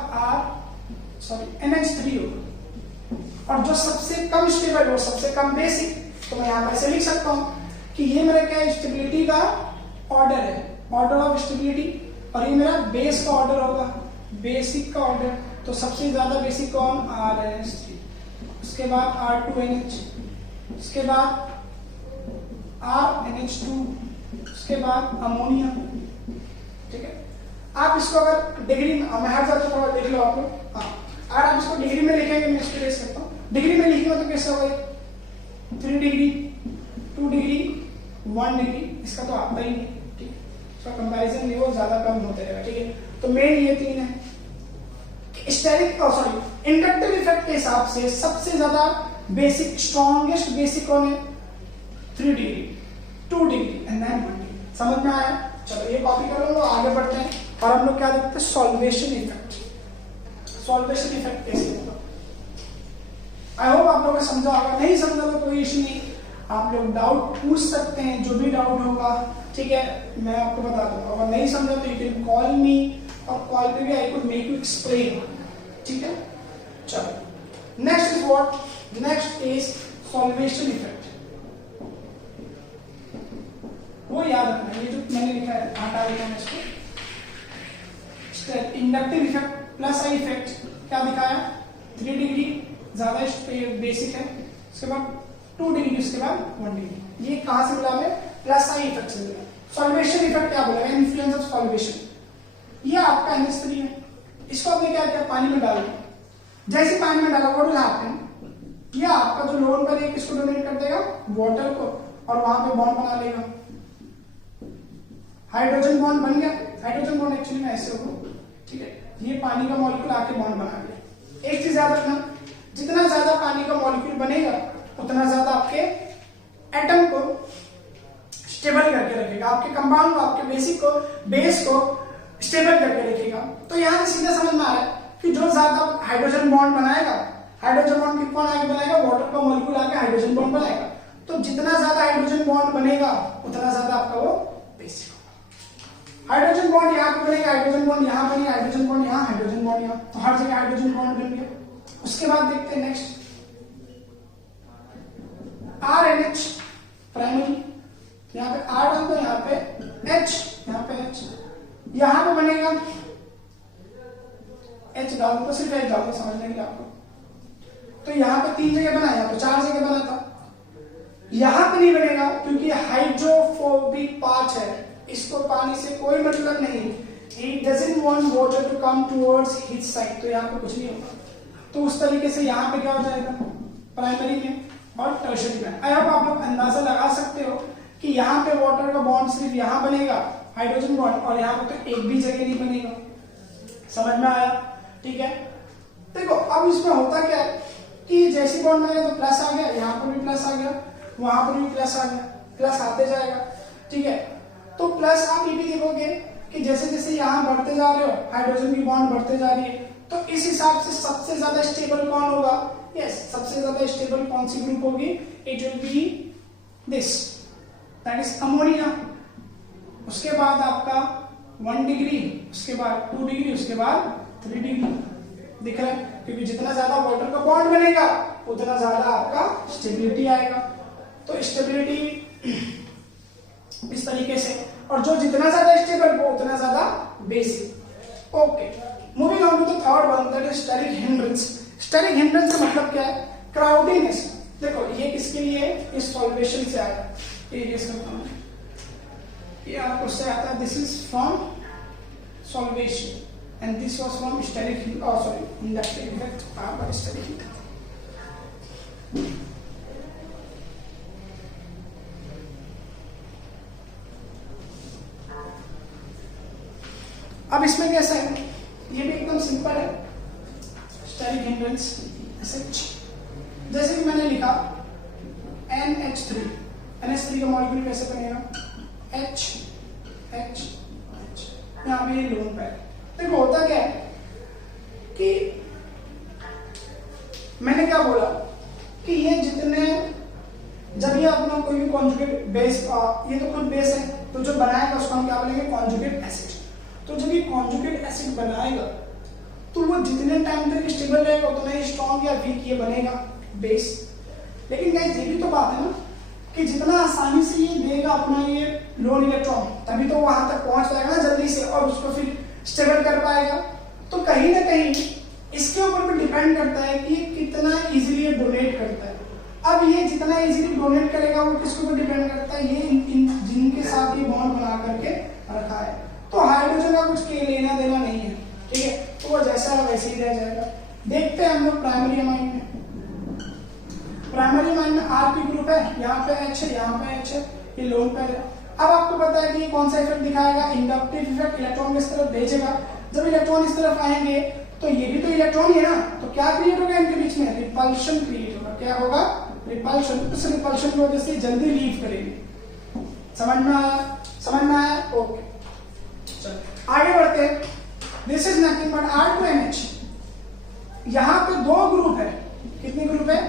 NH3 होगा। और जो सबसे कम स्टेबल और सबसे कम बेसिक, तो मैं यहां पर ऐसे लिख सकता हूं कि ये मेरा क्या है, स्टेबिलिटी का ऑर्डर है, ऑर्डर ऑफ स्टेबिलिटी, और ये मेरा बेस का ऑर्डर होगा, बेसिक का ऑर्डर। तो सबसे ज्यादा बेसिक कौन, RNH3, उसके बाद R2NH, उसके बाद RNH2, उसके बाद अमोनिया। ठीक है, आप इसको अगर डिग्री में, मैं हर जगह थोड़ा देख लो आप लोग, हाँ अगर आप इसको डिग्री में लिखेंगे, मैं इसको रेस करता हूँ, डिग्री में लिखेंगे तो कैसे होगा, 3 डिग्री, 2 डिग्री, 1 डिग्री, इसका तो आता ही नहीं। ठीक है, इसका कंपैरिजन नहीं, वो ज्यादा कम होते रहेगा। ठीक है, तो मेन ये 3 है। इंडक्टिव इफेक्ट के हिसाब से सबसे ज्यादा बेसिक, स्ट्रॉन्गेस्ट बेसिक कौन है, 3 degree, 2 degree and then 1 degree. समझ में आया? चलो ये कॉपी कर लो, आगे बढ़ते हैं। और हम लोग क्या देखते हैं, सॉल्वेशन इफेक्ट। सॉल्वेशन इफेक्ट कैसे होगा, आई होप आप लोगों को समझा होगा। नहीं समझा तो कोई इश्यू नहीं, आप लोग डाउट पूछ सकते हैं, जो भी डाउट होगा। ठीक है, मैं आपको बता दूंगा। अगर नहीं समझा तो यू कैन कॉल मी, और कॉल पे भी I could make you explain. ठीक है, चलो next is what, next is solvation effect. वो याद रखना, ये जो मैंने लिखा है हटा देता हूं इसको। Inductive effect plus I effect क्या दिखाया, 3 डिग्री ज्यादा बेसिक है, उसके बाद 2 डिग्री, उसके बाद 1 डिग्री। ये कहां से मिला हमें, प्लस आई इफेक्ट से मिला। सॉल्वेशन इफेक्ट क्या बोला, इन्फ्लुएंस ऑफ सॉल्वेशन। ये आपका NH3 है, इसको आपने क्या किया, पानी में डाल दिया। जैसे पानी में डाला, व्हाट विल हैपन, ये आपका जो लोन पर है किसको डोनेट कर देगा, वाटर को, और वहां पे बॉन्ड बना लेगा, हाइड्रोजन बॉन्ड बन गया। हाइड्रोजन बॉन्ड एक्चुअली में ऐसे होगा। ठीक है, ये पानी का मॉलिक्यूल आके बॉन्ड बना लिया। एक चीज याद रखना, जितना ज्यादा पानी का मॉलिक्यूल बनेगा उतना ज्यादा आपके एटम को स्टेबल करके रखेगा, आपके कंपाउंड को, आपके बेसिक को, बेस को स्टेबल करके रखेगा। तो यहां से सीधा समझ में आ रहा है कि जो ज्यादा हाइड्रोजन बॉन्ड बनाएगा, हाइड्रोजन बॉन्ड कौन आगे बनाएगा, वाटर का मॉलिक्यूल आके हाइड्रोजन बॉन्ड बनाएगा। तो जितना ज्यादा हाइड्रोजन बॉन्ड बनेगा उतना ज्यादा आपका वो बेसिक होगा। हाइड्रोजन बॉन्ड यहाँ पे बनेगा, हाइड्रोजन बॉन्ड यहाँ बनेगा, हाइड्रोजन बॉन्ड यहाँ, हाइड्रोजन बॉन्ड यहाँ, तो हर जगह हाइड्रोजन बॉन्ड बन गया। उसके बाद देखते हैं नेक्स्ट, RNH प्राइमरी, यहाँ पे R डाल दो, यहाँ पे H, यहाँ पे H, यहां पे बनेगा H डाल दो, तो सिर्फ H डाल दो समझने के लिए आपको। तो यहाँ पे 3 जगह बना, यहाँ पे 4 जगह बना था। यहां पे नहीं बनेगा क्योंकि हाइड्रोफोबिक पार्ट है, इसको पानी से कोई मतलब नहीं, it doesn't want water to come towards his side, तो यहाँ पे कुछ नहीं होगा। तो उस तरीके से यहाँ पे क्या हो जाएगा, प्राइमरी में और टर्शियरी में। आई होप आप लोग अंदाजा लगा सकते हो कि यहाँ पे वाटर का बॉन्ड सिर्फ यहाँ बनेगा, हाइड्रोजन बॉन्ड, और यहाँ पे तो एक भी जगह नहीं बनेगा। समझ में आया? ठीक है, देखो अब इसमें होता क्या है कि जैसे बॉन्ड में तो प्लस आ गया, यहाँ पर भी प्लस आ गया, वहां पर भी प्लस आ गया, प्लस आते जाएगा, ठीक है। तो प्लस आप ये भी देखोगे कि जैसे जैसे यहाँ बढ़ते जा रहे हो, हाइड्रोजन की बॉन्ड बढ़ते जा रही है, तो इस हिसाब से सबसे ज्यादा स्टेबल कौन होगा? यस, सबसे ज्यादा स्टेबल कौन सी ग्रुप होगी? It will B this, that is ammonia. उसके बाद आपका 1 डिग्री, उसके बाद 2 डिग्री, उसके बाद 3 डिग्री। दिख रहा है? क्योंकि जितना ज्यादा वाटर का बॉन्ड बनेगा उतना ज्यादा आपका स्टेबिलिटी आएगा। तो स्टेबिलिटी इस तरीके से, और जो जितना ज्यादा स्टेबल वो उतना ज्यादा basic. Okay, moving on to the third one, that is steric hindrance. Steric hindrance का मतलब क्या है? क्राउडिनेस। देखो ये किसके लिए? इस सॉल्वेशन से आया, ये आपको से आता है, this is from solvation and this was from steric inductive effect or steric heat. अब इसमें कैसा है? ये भी एकदम सिंपल है, स्टेरिक हिंड्रेंस SH। जैसे कि मैंने लिखा NH3, NH3 का मॉलिक्यूल कैसे बनेगा? H H H, यहाँ पे ये लोन पैर। देखो होता क्या है कि मैंने क्या बोला कि ये जितने, जब ये अपना कोई भी कॉन्जुगेट बेस, ये तो खुद बेस है, तो जो बनाएगा उसको हम क्या बोलेंगे? Conjugate acid. तो जब ये कॉन्जुगेट एसिड बनाएगा तो वो जितने टाइम तक स्टेबल रहेगा उतना ही स्ट्रॉन्ग या वीक ये बनेगा बेस। लेकिन गाइस ये भी तो बात है ना कि जितना आसानी से ये देगा अपना ये लोन इलेक्ट्रॉन, तभी तो वहां तक पहुंच पाएगा ना जल्दी से, और उसको फिर स्टेबल कर पाएगा। तो कहीं ना कहीं इसके ऊपर भी डिपेंड करता है कि कितना इजीली ये डोनेट करता है। अब ये जितना इजीली डोनेट करेगा वो किसके ऊपर डिपेंड करता है? ये जिनके साथ ये बॉन्ड बना करके रखा है। तो हाइड्रोजन का कुछ लेना देना नहीं है, ठीक है, तो वो जैसा है वैसे ही रह जाएगा। देखते हैं हम लोग प्राइमरी अमाइन में। प्राइमरी अमाइन में R की ग्रुप है, यहाँ पे H है, यहाँ पे H है, ये लोन पैर है। अब आपको पता है कि कौन सा इफेक्ट दिखाएगा? इंडक्टिव इफेक्ट, इलेक्ट्रॉन किस तरफ भेजेगा। जब इलेक्ट्रॉन इस तरफ आएंगे तो ये भी तो इलेक्ट्रॉन ही है ना, तो क्या क्रिएट होगा इनके बीच में? रिपल्शन क्रिएट होगा। क्या होगा? रिपल्शन। उस रिपल्शन की वजह से जल्दी लीव करेंगे। समझ में आया? समझ में आया? ओके, चलो आगे बढ़ते हैं। This is nothing but R2NH। यहाँ पे 2 ग्रुप है। कितने ग्रुप है?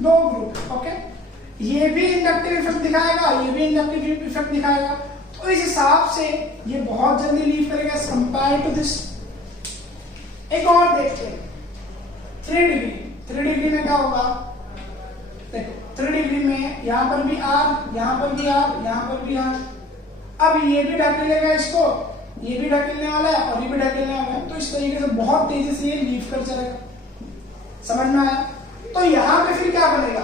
2 ग्रुप। ओके, ये भी इंडक्टिव इफेक्ट दिखाएगा, ये भी इंडक्टिव इफेक्ट दिखाएगा। तो इस हिसाब से ये बहुत जल्दी लीव करेगा एज कंपेयर टू दिस। एक और देखते हैं 3 डिग्री। 3 डिग्री में क्या होगा? देखो 3 डिग्री में यहाँ पर भी R, यहाँ पर भी R, यहाँ पर भी R। अब ये भी ढकेलेगा इसको, ये भी ढकेलने वाला है और ये भी ढकेलने वाला है। तो इस तरीके से बहुत तेजी से ये लीव कर चलेगा। समझ में आया? तो यहाँ पे फिर क्या बनेगा?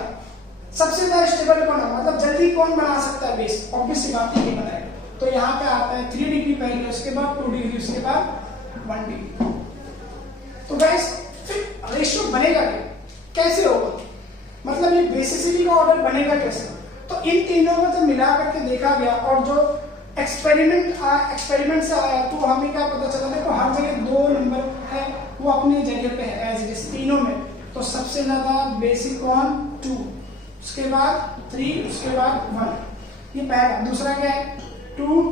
सबसे ज्यादा स्टेबल कौन है? मतलब जल्दी कौन बना सकता है बेस? ऑब्वियस सी बात है ये बनाएगा। तो यहाँ पे आता है 3 डिग्री पहले, उसके बाद 2 डिग्री, उसके बाद 1 डिग्री। तो गाइस फिर रेशियो बनेगा क्या? कैसे होगा? मतलब ये बेसिसिटी का ऑर्डर बनेगा कैसे? तो इन तीनों को जब मिला करके देखा गया और जो एक्सपेरिमेंट से आया तो हमें क्या पता चला? देखो हर जगह 2 नंबर है, वो अपनी जगह पे है एज इट इज तीनों में। तो सबसे ज्यादा बेसिक कौन? 2, उसके बाद 3, उसके बाद 1। ये पहला। दूसरा क्या है? 2,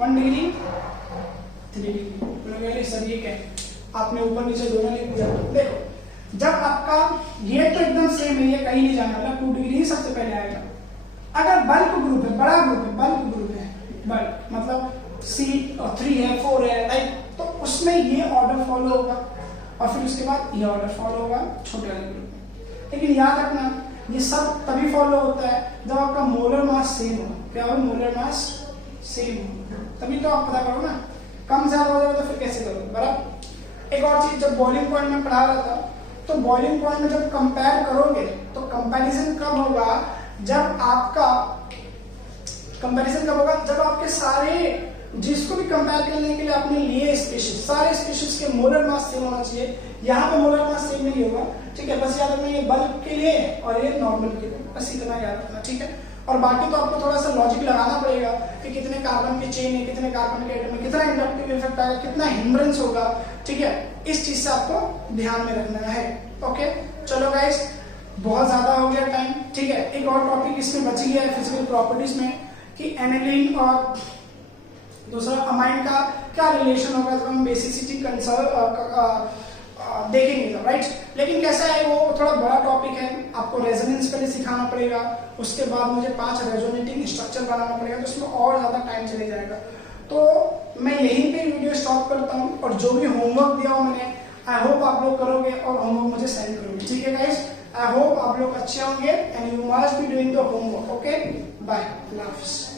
1 डिग्री, 3 डिग्री। सर ये क्या है? आपने ऊपर नीचे दोनों लिख दिया। देखो जब आपका ये तो एकदम सेम है, ये कहीं नहीं जाना, मतलब 2 डिग्री ही सबसे पहले आएगा। अगर बल्क ग्रुप है, बड़ा ग्रुप है, बल्क ग्रुप है, बल्क मतलब C3 है, 4 है, राइट, तो उसमें ये ऑर्डर फॉलो होगा और फिर उसके बाद ये ऑर्डर फॉलो होगा छोटे वाले ग्रुप में। लेकिन याद रखना ये सब तभी फॉलो होता है जब आपका मोलर मास सेम हो। क्या हो? मोलर मास सेम हो, तभी तो आप पता करो ना। कम ज्यादा हो जाएगा तो फिर कैसे करोगे? बराबर। एक और चीज, जब बॉइलिंग पॉइंट में पढ़ा रहा था तो बॉइलिंग पॉइंट में जब कंपेयर करोगे तो कंपैरिजन कब होगा? जब आपका कंपैरिजन कब होगा? जब आपके सारे, जिसको भी कंपेयर करने के लिए आपने लिए स्पीशीज, सारे स्पीशीज के मोलर मास सेम होना चाहिए। यहाँ पे मोलर मास सेम नहीं होगा, ठीक है। बस याद रखना ये बल्क के लिए और ये नॉर्मल के लिए, बस इतना याद रखना, ठीक है। और बाकी तो आपको थोड़ा सा लॉजिक लगाना पड़ेगा कि कितने कार्बन के चेन है, कितने कार्बन के एटम है, कितना इंडक्टिव इफेक्ट आएगा, कितना हिंड्रेंस होगा, ठीक है, इस चीज से आपको ध्यान में रखना है। ओके, चलो गाइस, बहुत ज्यादा हो गया टाइम, ठीक है। एक और टॉपिक इसमें बच गया है फिजिकल प्रॉपर्टीज में कि एनिलीन और दूसरा अमाइन का क्या रिलेशन होगा, जब हम बेसिसिटी देखेंगे, राइट। लेकिन कैसा है, वो थोड़ा बड़ा टॉपिक है, आपको रेजोनेंस पहले सिखाना पड़ेगा, उसके बाद मुझे 5 रेजोनेटिंग स्ट्रक्चर बनाना पड़ेगा, तो उसमें और ज्यादा टाइम चले जाएगा। तो मैं यहीं पे वीडियो स्टॉप करता हूँ, और जो भी होमवर्क दिया हूँ मैंने, आई होप आप लोग करोगे और होमवर्क मुझे सेंड करोगे, ठीक है गाइस। आई होप आप लोग अच्छे होंगे and you must be doing the homework. Okay, bye, अल्लाह हाफिज़।